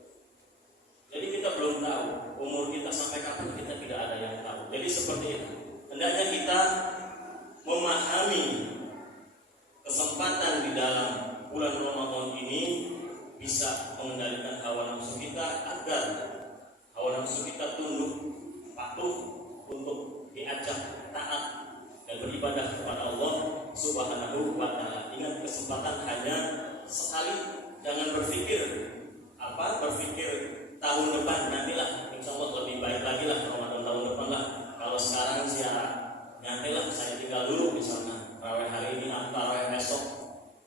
Jadi kita belum tahu umur kita sampai kapan, kita tidak ada yang tahu. Jadi seperti itu. Hendaknya kita memahami kesempatan di dalam bulan Ramadan ini bisa mengendalikan hawa nafsu kita agar hawa nafsu kita tunduk, patuh untuk diajak taat dan beribadah kepada Allah Subhanahu wa taala. Ingat, kesempatan hanya sekali. Jangan berpikir tahun depan nantilah, insya Allah lebih baik lagi lah Ramadan tahun depan lah. Kalau sekarang sih ya nantilah, saya tinggal dulu misalnya tarawih hari ini atau tarawih besok.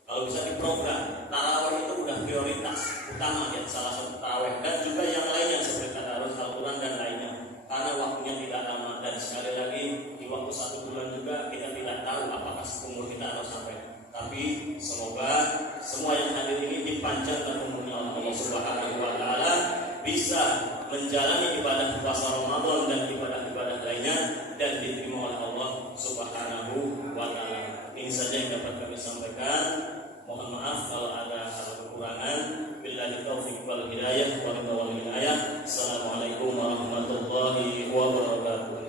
Kalau bisa diprogram, tarawih itu udah prioritas utama ya, salah satu tarawih, dan juga yang lainnya seperti tadarus Al-Quran dan lainnya, karena waktunya tidak lama. Dan sekali lagi di waktu 1 bulan juga kita tidak tahu apakah umur kita akan sampai. Tapi semoga semua yang hadir ini dipanjangkan umurnya oleh Allah Subhanahu wa taala, bisa menjalani ibadah puasa Ramadan dan ibadah-ibadah lainnya dan diterima oleh Allah Subhanahu wa taala. Ini saja yang dapat kami sampaikan. Mohon maaf kalau ada hal kekurangan. Billahi taufiq wal hidayah wal hidayah. Assalamualaikum warahmatullahi wabarakatuh.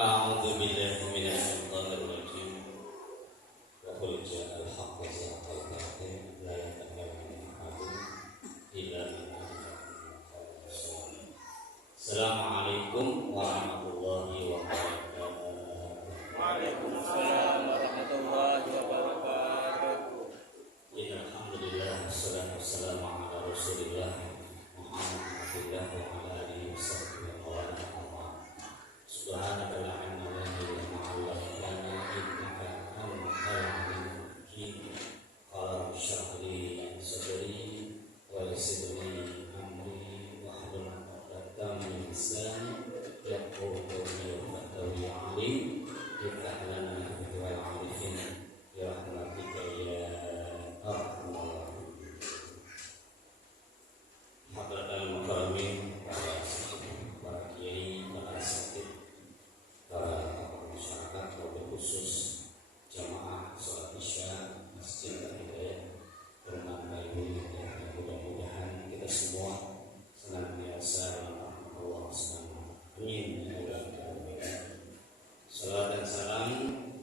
أعوذ بالله من الشيطان الرجيم وقل جاء الحق وزهق الباطل لا يتكلم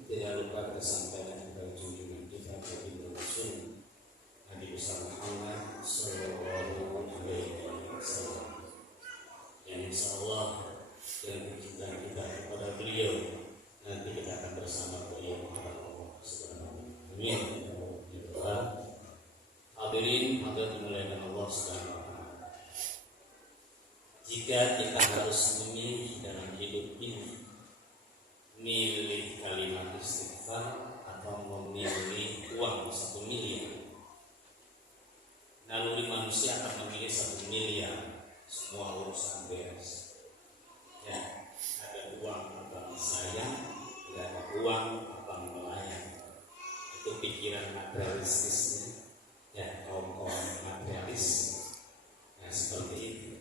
tidak lupa kita sampaikan kepada junjungan kita Nabi Rasul Nabi besar Muhammad Sallallahu Alaihi Wasallam, yang insya Allah dengan kecintaan kita kepada beliau nanti kita akan bersama beliau kepada Allah Subhanahu wa Ta'ala. Amin. Hadirin hadirat dimuliakan Allah Subhanahu wa Ta'ala. Jika kita harus memilih dalam hidup ini, milih kalimat istighfar atau memilih uang 1 miliar, naluri manusia akan memilih 1 miliar. Semua urusan beres. Ya, ada uang abang sayang, tidak ada uang abang melayang. Itu pikiran materialistisnya. Ya, kaum materialis. Nah, seperti itu.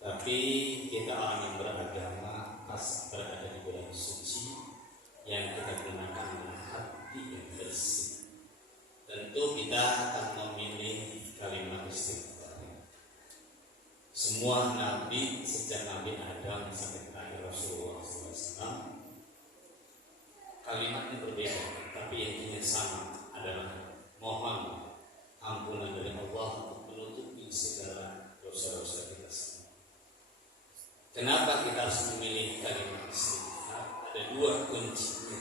Tapi kita orang yang beragama, pas berada di bulan suci, yang kita gunakan dengan hati yang bersih, tentu kita akan memilih kalimat istighfar. Semua nabi sejak Nabi Adam sampai terakhir Rasulullah SAW, kalimatnya berbeda, tapi intinya sama, adalah mohon ampunan dari Allah untuk menutupi segala dosa-dosa kita semua. Kenapa kita harus memilih kalimat istighfar? Ada 2 kuncinya.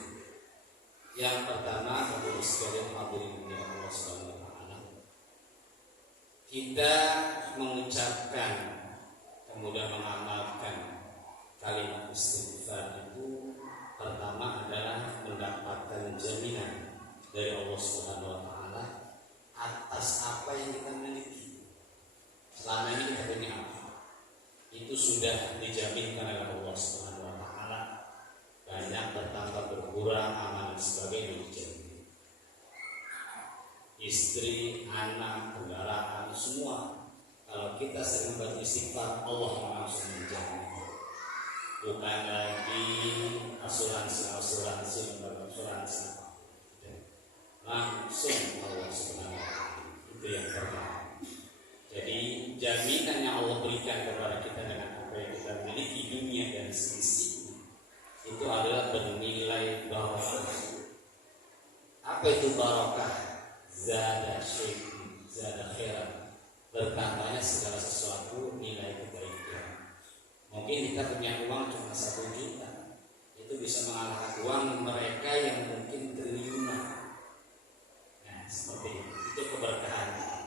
Yang pertama, Bapak sekalian hadirin yang Allah Subhanahu wa Ta'ala, kita mengucapkan kemudian mengamalkan kalimat istighfar itu, pertama adalah mendapatkan jaminan dari Allah Subhanahu wa Ta'ala atas apa yang kita miliki. Selama ini kita punya apa? Itu sudah dijaminkan oleh Allah Subhanahu wa Ta'ala. Banyak bertambah berkurang, aman dan sebagainya dijamin. Istri, anak, kendaraan, semua. Kalau kita sering beristighfar, Allah langsung menjamin. Bukan lagi asuransi langsung Allah Subhanahu wa Ta'ala. Itu yang pertama. Jadi jaminan yang Allah berikan kepada kita dengan apa yang kita miliki, dunia dan seisinya, itu adalah bernilai barokah. Apa itu barokah? Zada syai'un, zada khairan. Bertambahnya segala sesuatu nilai kebaikan. Mungkin kita punya uang cuma 1 juta, itu bisa mengalahkan uang mereka yang mungkin triliunan. Nah, seperti itu keberkahan.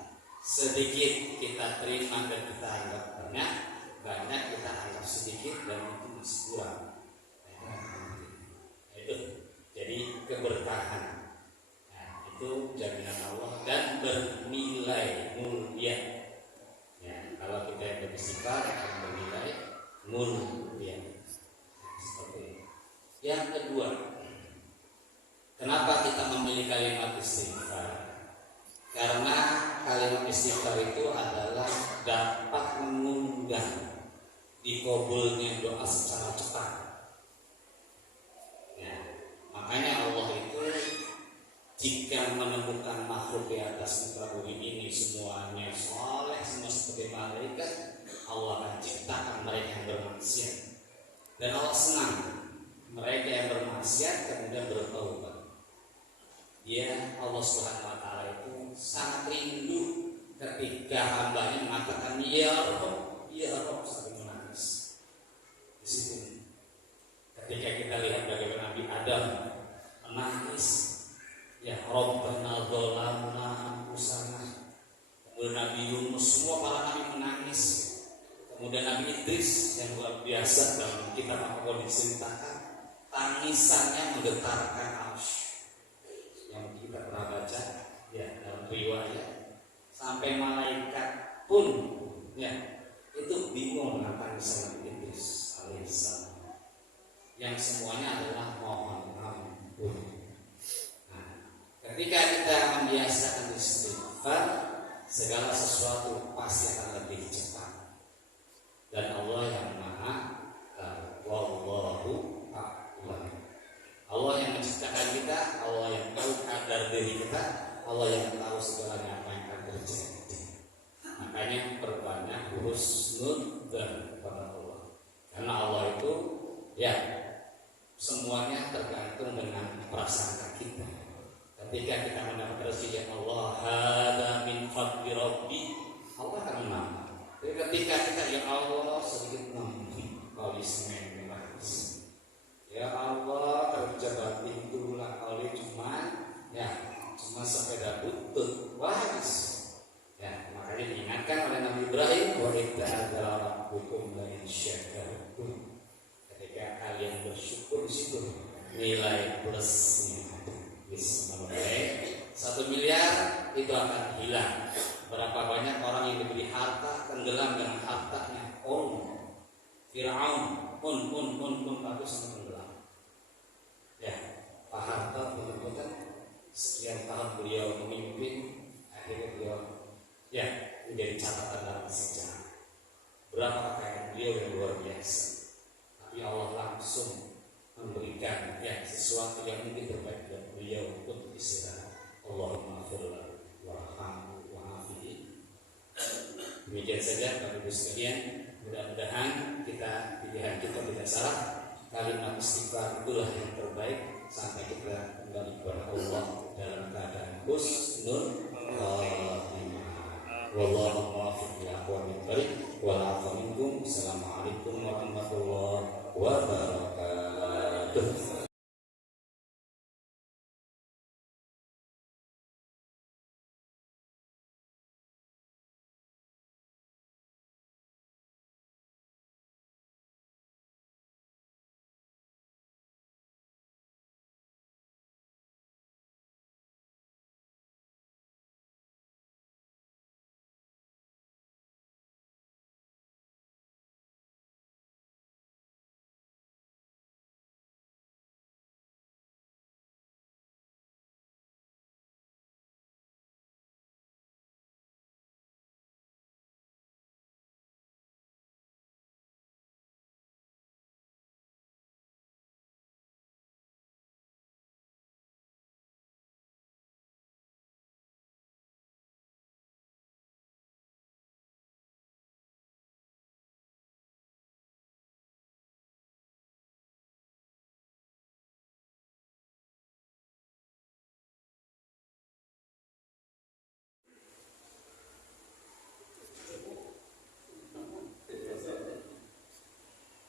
Sedikit kita terima dan kita anggap banyak, banyak kita anggap sedikit dan itu masih kurang. Nah, itu jadi keberkahan. Nah, itu jaminan Allah dan bernilai mulia. Ya, kalau kita yang beristighfar akan bernilai mulia. Seperti itu. Yang kedua, kenapa kita memilih kalimat istighfar? Karena kalimat istighfar itu adalah dapat mengundang dikabulnya doa secara cepat. Ya, makanya Allah itu jika menemukan makhluk di atas muka bumi ini semuanya soleh, semua seperti malaikat, Allah akan ciptakan mereka yang bermaksiat. Dan Allah senang mereka yang bermaksiat kemudian bertaubat. Ya, Allah Subhanahu wa Ta'ala itu sangat rindu ketika hambanya mengatakan ya Rabb sambil menangis. Di situ ketika kita lihat bagaimana Nabi Adam menangis, ya Rabbana dzalamna anfusana. Kemudian Nabi Yunus, semua para nabi menangis. Kemudian Nabi Idris yang luar biasa dalam kitab Al-Qur'an diceritakan tangisannya menggetarkan arsy. Yang kita pernah baca ya dalam riwayat, sampai malaikat pun ya itu bingung dengan tangisan Nabi Idris alaihissalam, yang semuanya adalah mohon ampun. Nah, ketika kita membiasakan istighfar, segala sesuatu pasti akan lebih cepat. Dan Allah yang maha tahu. Wallahu a'lam. Allah yang menciptakan kita, Allah yang tahu kadar diri kita, Allah yang tahu segalanya apa yang akan terjadi. Makanya perbanyak husnul dzan kepada Allah. Karena Allah itu ya Semuanya tergantung dengan prasangka kita. Ketika kita mendapat rezeki ya Allah, hada min fadli rabbi, Allah akan menang. Tapi ketika kita ya Allah sedikit kali semen merahis, ya Allah kerja batin tulang oleh cuma sepeda butut waris. Ya, makanya diingatkan oleh Nabi Ibrahim, wa idza adzara rabbukum la in syakartum. Ketika kalian bersyukur di situ nilai plusnya bisa menilai 1 miliar itu akan hilang. Berapa banyak orang yang diberi harta tenggelam dengan hartanya. Fir'aun pun bagus tenggelam. Ya, Pak Harto betul-betul sekian tahun beliau memimpin, akhirnya beliau menjadi catatan dalam sejarah. Berapa kekayaan beliau yang luar biasa. Tapi Allah langsung memberikan sesuatu yang mungkin terbaik buat beliau untuk istirahat. Allahumma firlahu warhamhu wa'afihi. Demikian saja Bapak Ibu sekalian. Mudah-mudahan pilihan kita tidak salah. Kalimat istighfar itulah yang terbaik sampai kita kembali kepada Allah dalam keadaan husnul khatimah. Wallahu muwaffiq ila aqwamit thoriq wal 'afwa minkum. Assalamualaikum warahmatullahi wabarakatuh.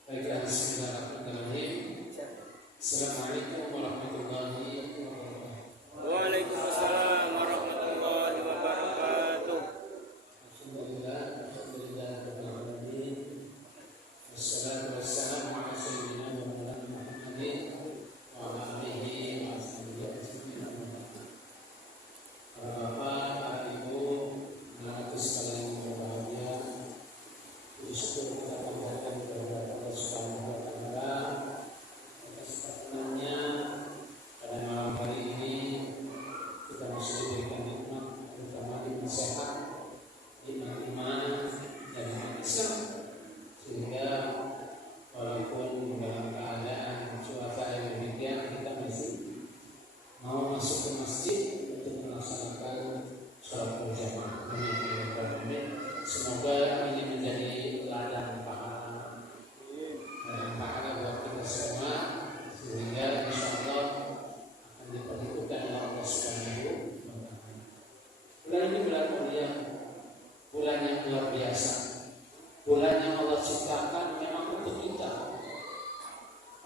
Baiklah, bismillahirrahmanirrahim. Assalamualaikum warahmatullahi wabarakatuh. Waalaikumsalam warahmatullahi wabarakatuh. Alhamdulillah. Wassalatu wassalamu ala sayyidina Muhammadin wa ala alihi wa sahbihi ajma'in. Bapak, Ibu, anak sekalian yang berbahagia, bersyukur kita panjatkan kepada Allah Subhanahu wa Ta'ala atas perkenannya pada malam hari ini kita masih diberikan nikmat, terutama nikmat sehat, nikmat iman dan nikmat Islam, sehingga walaupun dalam keadaan cuaca yang demikian kita masih mau masuk ke masjid untuk melaksanakan sholat berjamaah. Semoga ini menjadi ladang pahala buat kita semua, sehingga insya Allah akan diperhitungkan oleh Allah Subhanahu wa Ta'ala. Bulan ini bulan mulia, bulan yang luar biasa, bulan yang Allah ciptakan memang untuk kita.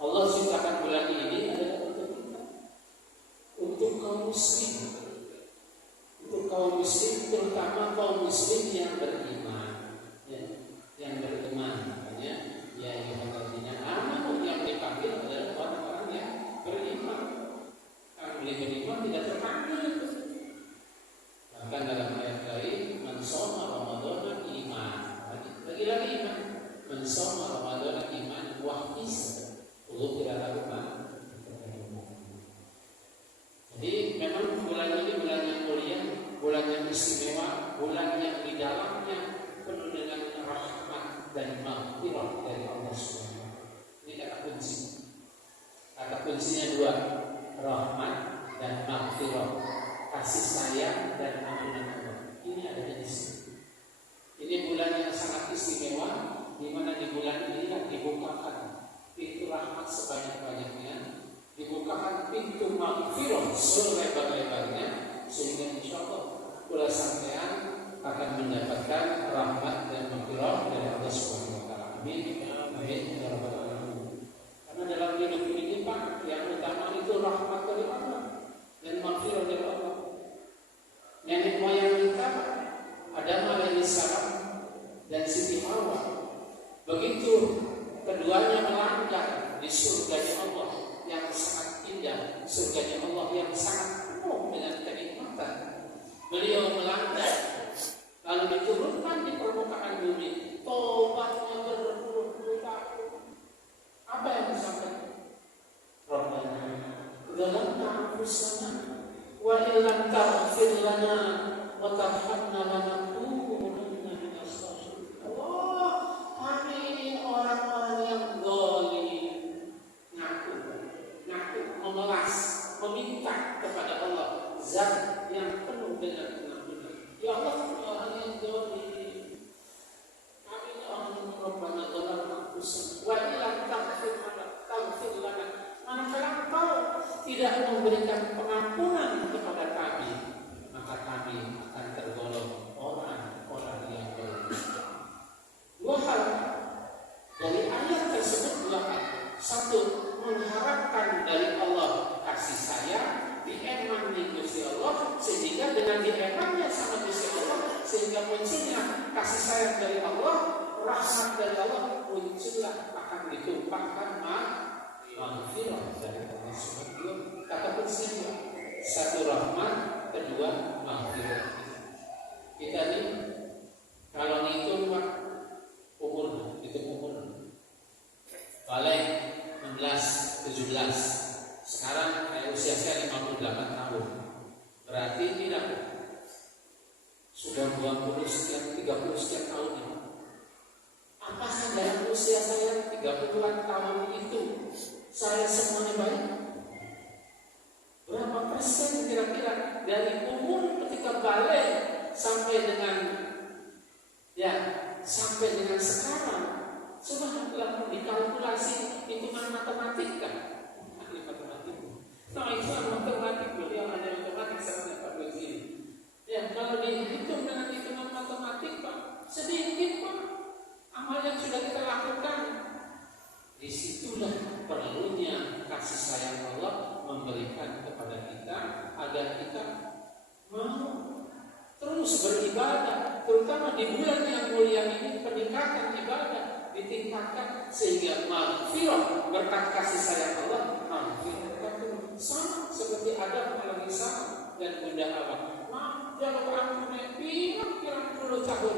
Allah ciptakan bulan ini adalah untuk kita, untuk kaum muslim, terutama kaum muslim yang beriman, yang beriman. Makanya ya ayyuhalladzina amanu yang dipanggil adalah orang-orang yang beriman. Kalau beriman tidak terpanggil. Bahkan dalam ayat lain, man shoma ramadhana iman. Lagi-lagi iman. Man shoma ramadhana iman wa ihtisaban. Ghufira lahu ma. Jadi memang bulan ini bulan yang mulia, bulan yang istimewa, bulan yang di dalamnya penuh dengan rahmat dan maghfirah dari Allah Subhanahu. Ini kata kunci. Kata kuncinya dua, rahmat dan maghfirah, kasih sayang dan ampunan Allah. Ini ada di sini. Ini bulan yang sangat istimewa, di mana di bulan inilah dibukakan pintu rahmat sebanyak-banyaknya, dibukakan pintu maghfirah selebar-lebarnya, sehingga insya Allah kula sampean akan mendapatkan rahmat dan maghfirah dari Allah Subhanahu wa taala. Amin. Amin ya rabbal alamin. Karena dalam hidup ini Pak, yang utama itu rahmat dari Allah dan maghfirah dari Allah. Nenek moyang kita Adam alaihissalam dan Siti Hawa, begitu keduanya melangkah di surganya Allah yang sangat indah, surganya Allah yang sangat penuh dengan kenikmatan. Beliau melangkah lalu diturunkan di permukaan bumi, tobatnya berpuluh-puluh tahun. Apa yang disampaikan? Rabbana zalamna anfusana wa illam taghfir lana wa tarhamna lanakunanna minas khasirin. Allah, kami orang-orang yang zalim, ngaku, memelas, meminta kepada Allah zat yang penuh dengan pengampunan. Ya Allah, orang yang zalim, kami orang yang Rabbana zalamna anfusana wa illam taghfir lana, manakala Engkau tidak memberikan pengampunan kepada kami, maka kami akan tergolong orang-orang yang berdosa. Dua hal dari ayat tersebut, dua hal. Satu, mengharapkan dari Allah kasih sayang, diemani Gusti Allah, sehingga dengan diemannya sama Gusti Allah, sehingga munculnya kasih sayang dari Allah, rahmat dari Allah, muncullah akan ditumpahkan maghfirah dari Allah Subhanahu wa taala. Kata kuncinya satu rahmat, kedua maghfirah. Kita ini kalau ngitung Pak, umur balik 16, 17. Sekarang usia saya 58 tahun. Berarti tidak sudah 20 sekian, 30 sekian tahun ini. Apakah dalam usia saya 30-an tahun itu saya semuanya baik? Berapa persen kira-kira dari umur ketika balik sampai dengan sekarang? Coba dikalkulasi hitungan matematika. Nah, itu matematik, beliau ada matematik sama Pak begini. Ya, kalau dihitung dengan hitungan matematik Pak, sedikit Pak amal yang sudah kita lakukan. Disitulah perlunya kasih sayang Allah memberikan kepada kita agar kita mau terus beribadah, terutama di bulan yang mulia ini. Peningkatan ibadah ditingkatkan sehingga maghfirah berkat kasih sayang Allah, maghfirah sama seperti Adam alaihissalam dan Bunda Hawa. Jangan ampun pirang puluh tahun.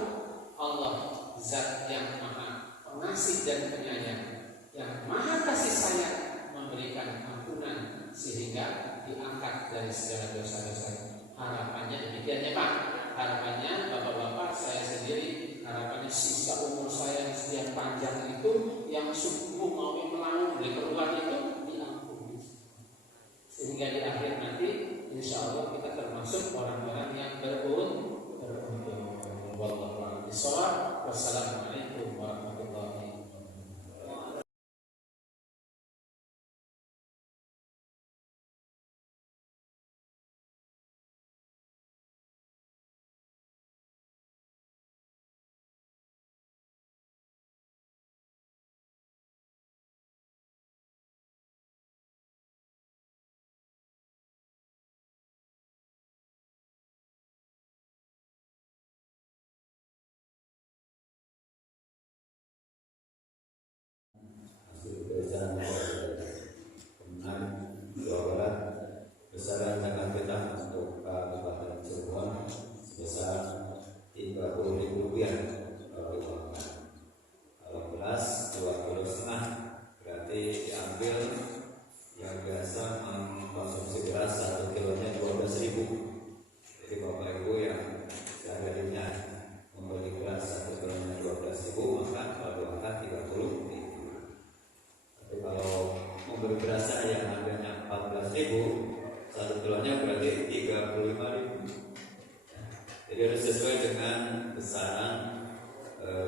Allah zat yang maha pengasih dan penyayang, yang maha kasih sayang, memberikan ampunan sehingga diangkat dari segala dosa-dosa. Harapannya demikian ya Pak. Harapannya bapak-bapak, saya sendiri, harapannya sisa umur saya yang panjang itu, yang subuh mau melaut di keluar itu diampuni, sehingga di akhir nanti insya Allah kita termasuk orang-orang yang beruntung. Wallahu a'lam bishawab. Wassalamualaikum warahmatullahi wabarakatuh. Besaran zakat fitrah untuk Kabupaten Cirebon sebesar Rp30.000 kalau beras 2,5 kg, berarti diambil yang biasa mengkonsumsi beras 1 kilonya 12.000. Jadi Bapak Ibu yang sehari-harinya membeli beras 1 kilonya 12.000, maka kalau akan 30.000. Tapi kalau membeli beras yang harganya 14.000, 1 kilonya berarti 35.000. Jadi harus sesuai dengan besaran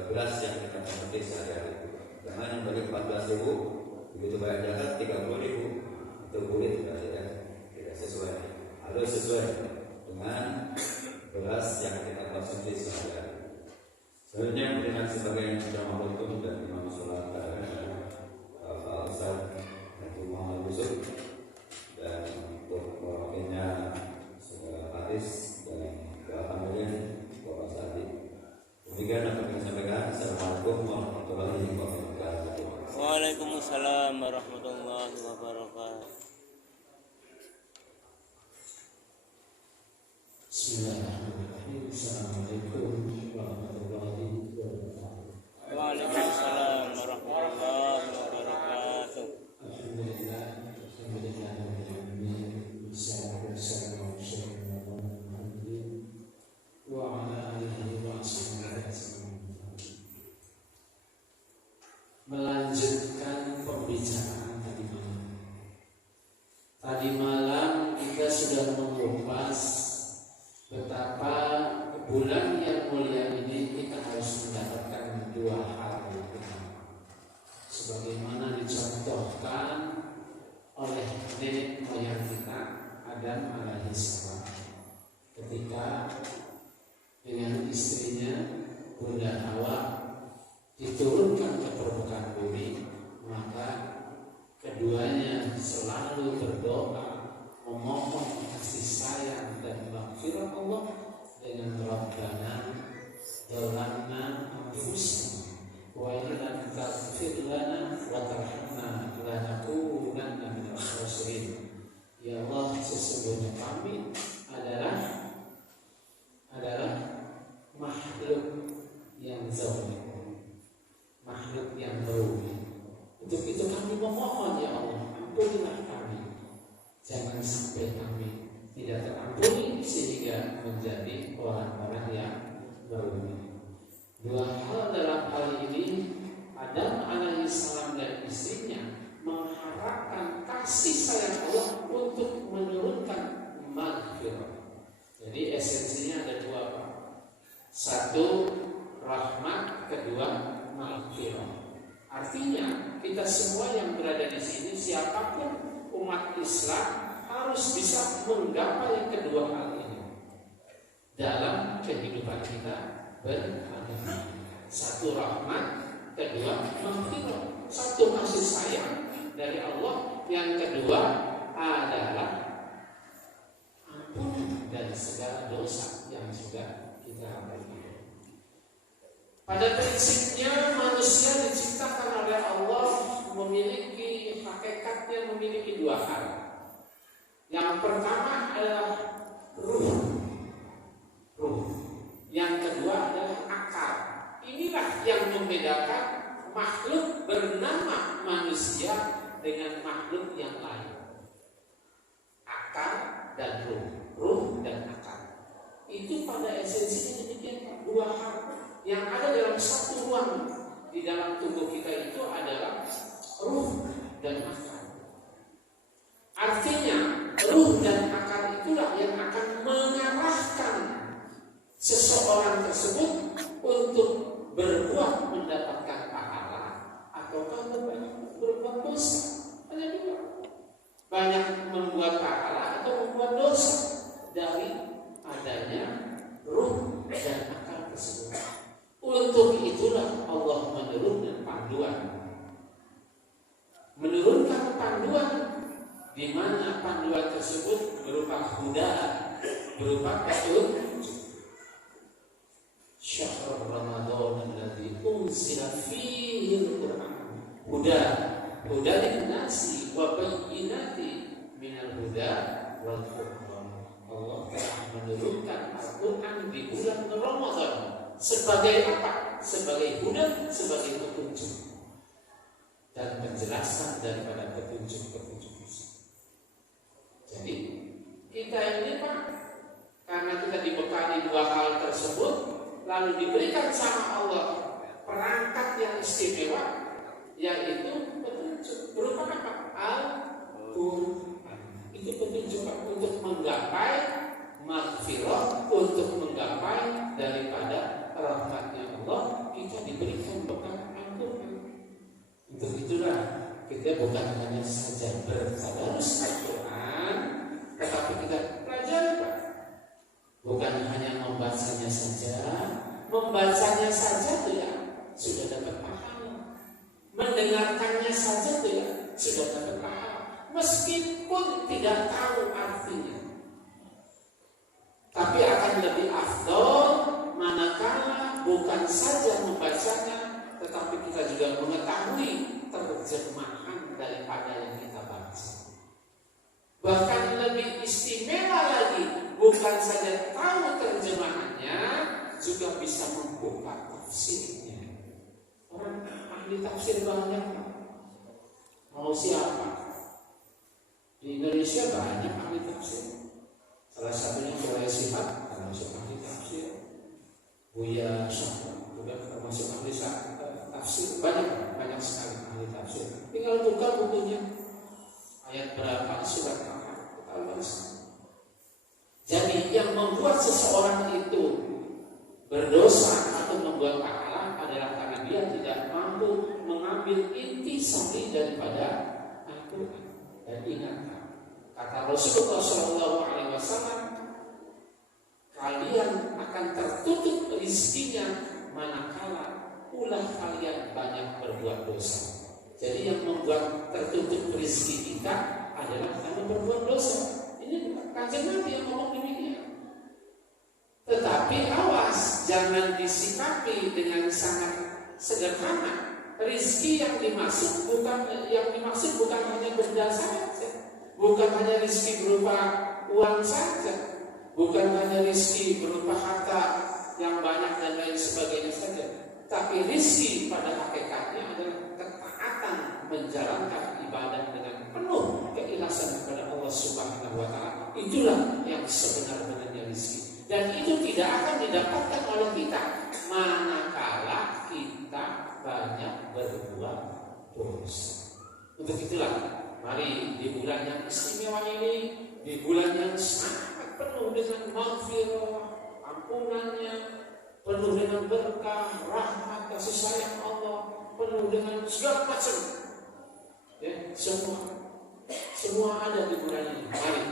beras yang kita konsumsi sehari-hari. Jangan yang beli 14.000 begitu bayar zakat 30.000 itu boleh tidak sesuai, harus sesuai dengan beras yang kita konsumsi sehari-hari. Sebenarnya dengan sebagai yang sudah maklum dan imam sholat Pak Ustaz dan Muhammad Yusuf, dan untuk mewakilnya saudara Haris dan keahlian Bapak Sadi. Demikian apa yang saya sampaikan. Assalamualaikum warahmatullahi wabarakatuh. Waalaikumsalam warahmatullahi wabarakatuh. Bismillahirrahmanirrahim. Assalamualaikum warahmatullahi wabarakatuh. Waalaikumsalam warahmatullahi wabarakatuh. Alhamdulillah, wassalatu wassalamu ala sayyidina Muhammadin wa ala alihi wa sahbihi. Melanjutkan pembicaraan tadi malam. Tadi malam kita sudah mengupas betapa bulan yang mulia ini kita harus mendapatkan dua hal yang utama, sebagaimana dicontohkan oleh nenek moyang kita Adam alaihissalam ketika dengan istrinya Bunda Hawa diturunkan ke permukaan bumi, maka keduanya selalu berdoa memohon kasih sayang dan maghfirah Allah dengan Rabbana zalamna anfusana wa in lam taghfir lana wa tarhamna lanakunanna minal khasirin. Ya Allah, sesungguhnya kami adalah makhluk yang zalim, makhluk yang merugi. Untuk itu kami memohon, ya Allah, ampunilah kami. Jangan sampai kami tidak terampuni sehingga menjadi orang-orang yang merugi. Dua hal dalam hal ini, Adam alaihissalam dan istrinya mengharapkan kasih sayang Allah untuk menurunkan maghfirah. Jadi esensinya ada dua, Pak. Satu, rahmat. Kedua, maghfirah. Artinya kita semua yang berada di sini, siapapun umat Islam, harus bisa menggapai kedua hal ini dalam kehidupan kita beragama. Satu, rahmat. Kedua, maghfirah. Satu, kasih sayang dari Allah. Yang kedua adalah ampunan dari segala dosa yang sudah kita lakukan. Pada prinsipnya manusia diciptakan oleh Allah memiliki hakikatnya, memiliki dua hal. Yang pertama adalah ruh. Yang kedua adalah akal. Inilah yang membedakan makhluk bernama manusia dengan makhluk yang lain. Akal dan ruh dan akal. Itu pada esensinya demikian, dua hal yang ada dalam satu ruang di dalam tubuh kita itu adalah ruh dan akal. Artinya ruh dan akal itulah yang akan mengarahkan seseorang tersebut untuk berbuat mendapatkan pahala ataukah berbuat dosa. Hanya dua, banyak membuat pahala atau membuat dosa dari adanya ruh dan akal tersebut. Untuk itulah Allah menurunkan panduan, di mana panduan tersebut berupa huda, berupa petunjuk. Syahrul Ramadan alladzi unzila fihi al-Qur'an huda lin-nasi wa bayyinati minal huda wal furqan. Allah telah menurunkan Al-Qur'an di bulan Ramadan. Sebagai apa? Sebagai huda, sebagai petunjuk dan penjelasan daripada petunjuk-petunjuk itu. Jadi kita ini, Pak, karena kita dibekali dua hal tersebut, lalu diberikan sama Allah perangkat yang istimewa, yaitu petunjuk. Berupa apa? Al-Qur'an. Itu petunjuk untuk menggapai maghfirah, untuk menggapai daripada rahmatnya Allah, kita diberikan bekal Al-Qur'an. Untuk itulah kita saja bertadarus Al-Quran, tetapi kita pelajari Pak. Bukan hanya membacanya saja tidak sudah dapat pahala. Mendengarkannya saja tidak sudah dapat pahala, meskipun tidak tahu artinya. Tapi akan lebih afdol manakala bukan saja membacanya, tetapi kita juga mengetahui terjemahan daripada yang kita baca. Bahkan lebih istimewa lagi, bukan saja tahu terjemahannya, juga bisa membuka tafsirnya. Orang ahli tafsir banyak. Mau siapa? Di Indonesia banyak ahli tafsir. Salah satunya Buya Shihab, termasuk ahli tafsir. Buya Syahab juga termasuk ahli tafsir. Banyak sekali ahli tafsir. Tinggal buka bukunya. Ayat berapa, surat apa, kita baca. Jadi yang membuat seseorang itu berdosa atau membuat pahala adalah karena dia tidak mampu mengambil intisari daripada Al-Quran. Dan ingat, kata Rasulullah SAW, kalian akan tertutup rizkinya manakala ulah kalian banyak berbuat dosa. Jadi yang membuat tertutup rezeki kita adalah karena berbuat dosa. Ini Kanjeng Nabi yang ngomong demikian. Tetapi awas, jangan disikapi dengan sangat sederhana. Rezeki yang dimaksud bukan hanya benda saja, bukan hanya rezeki berupa uang saja, bukan hanya rezeki berupa harta yang banyak dan lain sebagainya saja. Tapi rezeki pada hakikatnya adalah ketaatan menjalankan ibadah dengan penuh keikhlasan kepada Allah Subhanahu wa Ta'ala. Itulah yang sebenar-benarnya rezeki. Dan itu tidak akan didapatkan oleh kita manakala kita banyak berbuat dosa. Untuk itulah, mari di bulan yang istimewa ini, di bulan yang sangat penuh dengan maghfirah, ampunannya, penuh dengan berkah, rahmat, kasih sayang Allah, penuh dengan segala macam. Ya, semua ada di bulan ini. Mari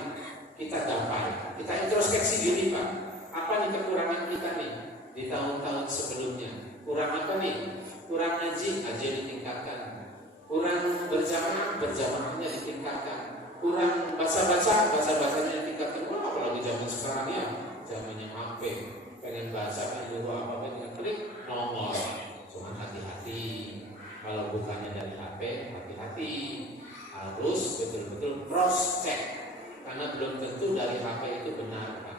kita gapai, kita introspeksi diri Pak. Apa nih kekurangan kita nih di tahun-tahun sebelumnya? Kurang apa nih? Kurang ngaji ditingkatkan. Kurang berjamaahnya ditingkatkan. Kurang baca-bacanya ditingkatkan. Wah, apalagi zaman sekarang ya, zamannya HP. Pengen baca kan dulu apa tinggal klik nomor. Cuma hati-hati. Kalau bukannya dari HP, hati-hati. Harus betul-betul cross check. Karena belum tentu dari HP itu benar Pak.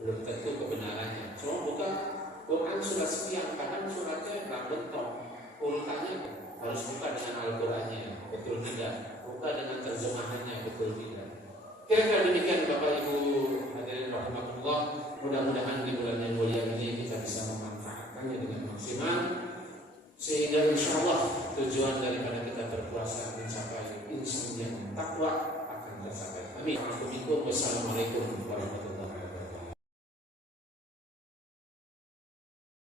Belum tentu kebenarannya. Cuma buka Quran surat sekian, kadang suratnya nggak bentok. Urutannya harus buka dengan Al-Qurannya, betul tidak? Buka dengan terjemahannya, betul tidak? Kira-kira demikian Bapak Ibu hadirin rahmatullah. Mudah-mudahan di bulan yang mulia ini kita bisa memanfaatkannya dengan maksimal, sehingga insya Allah tujuan daripada kita berpuasa mencapai insan yang takwa akan tercapai. Amin. Assalamualaikum warahmatullahi wabarakatuh.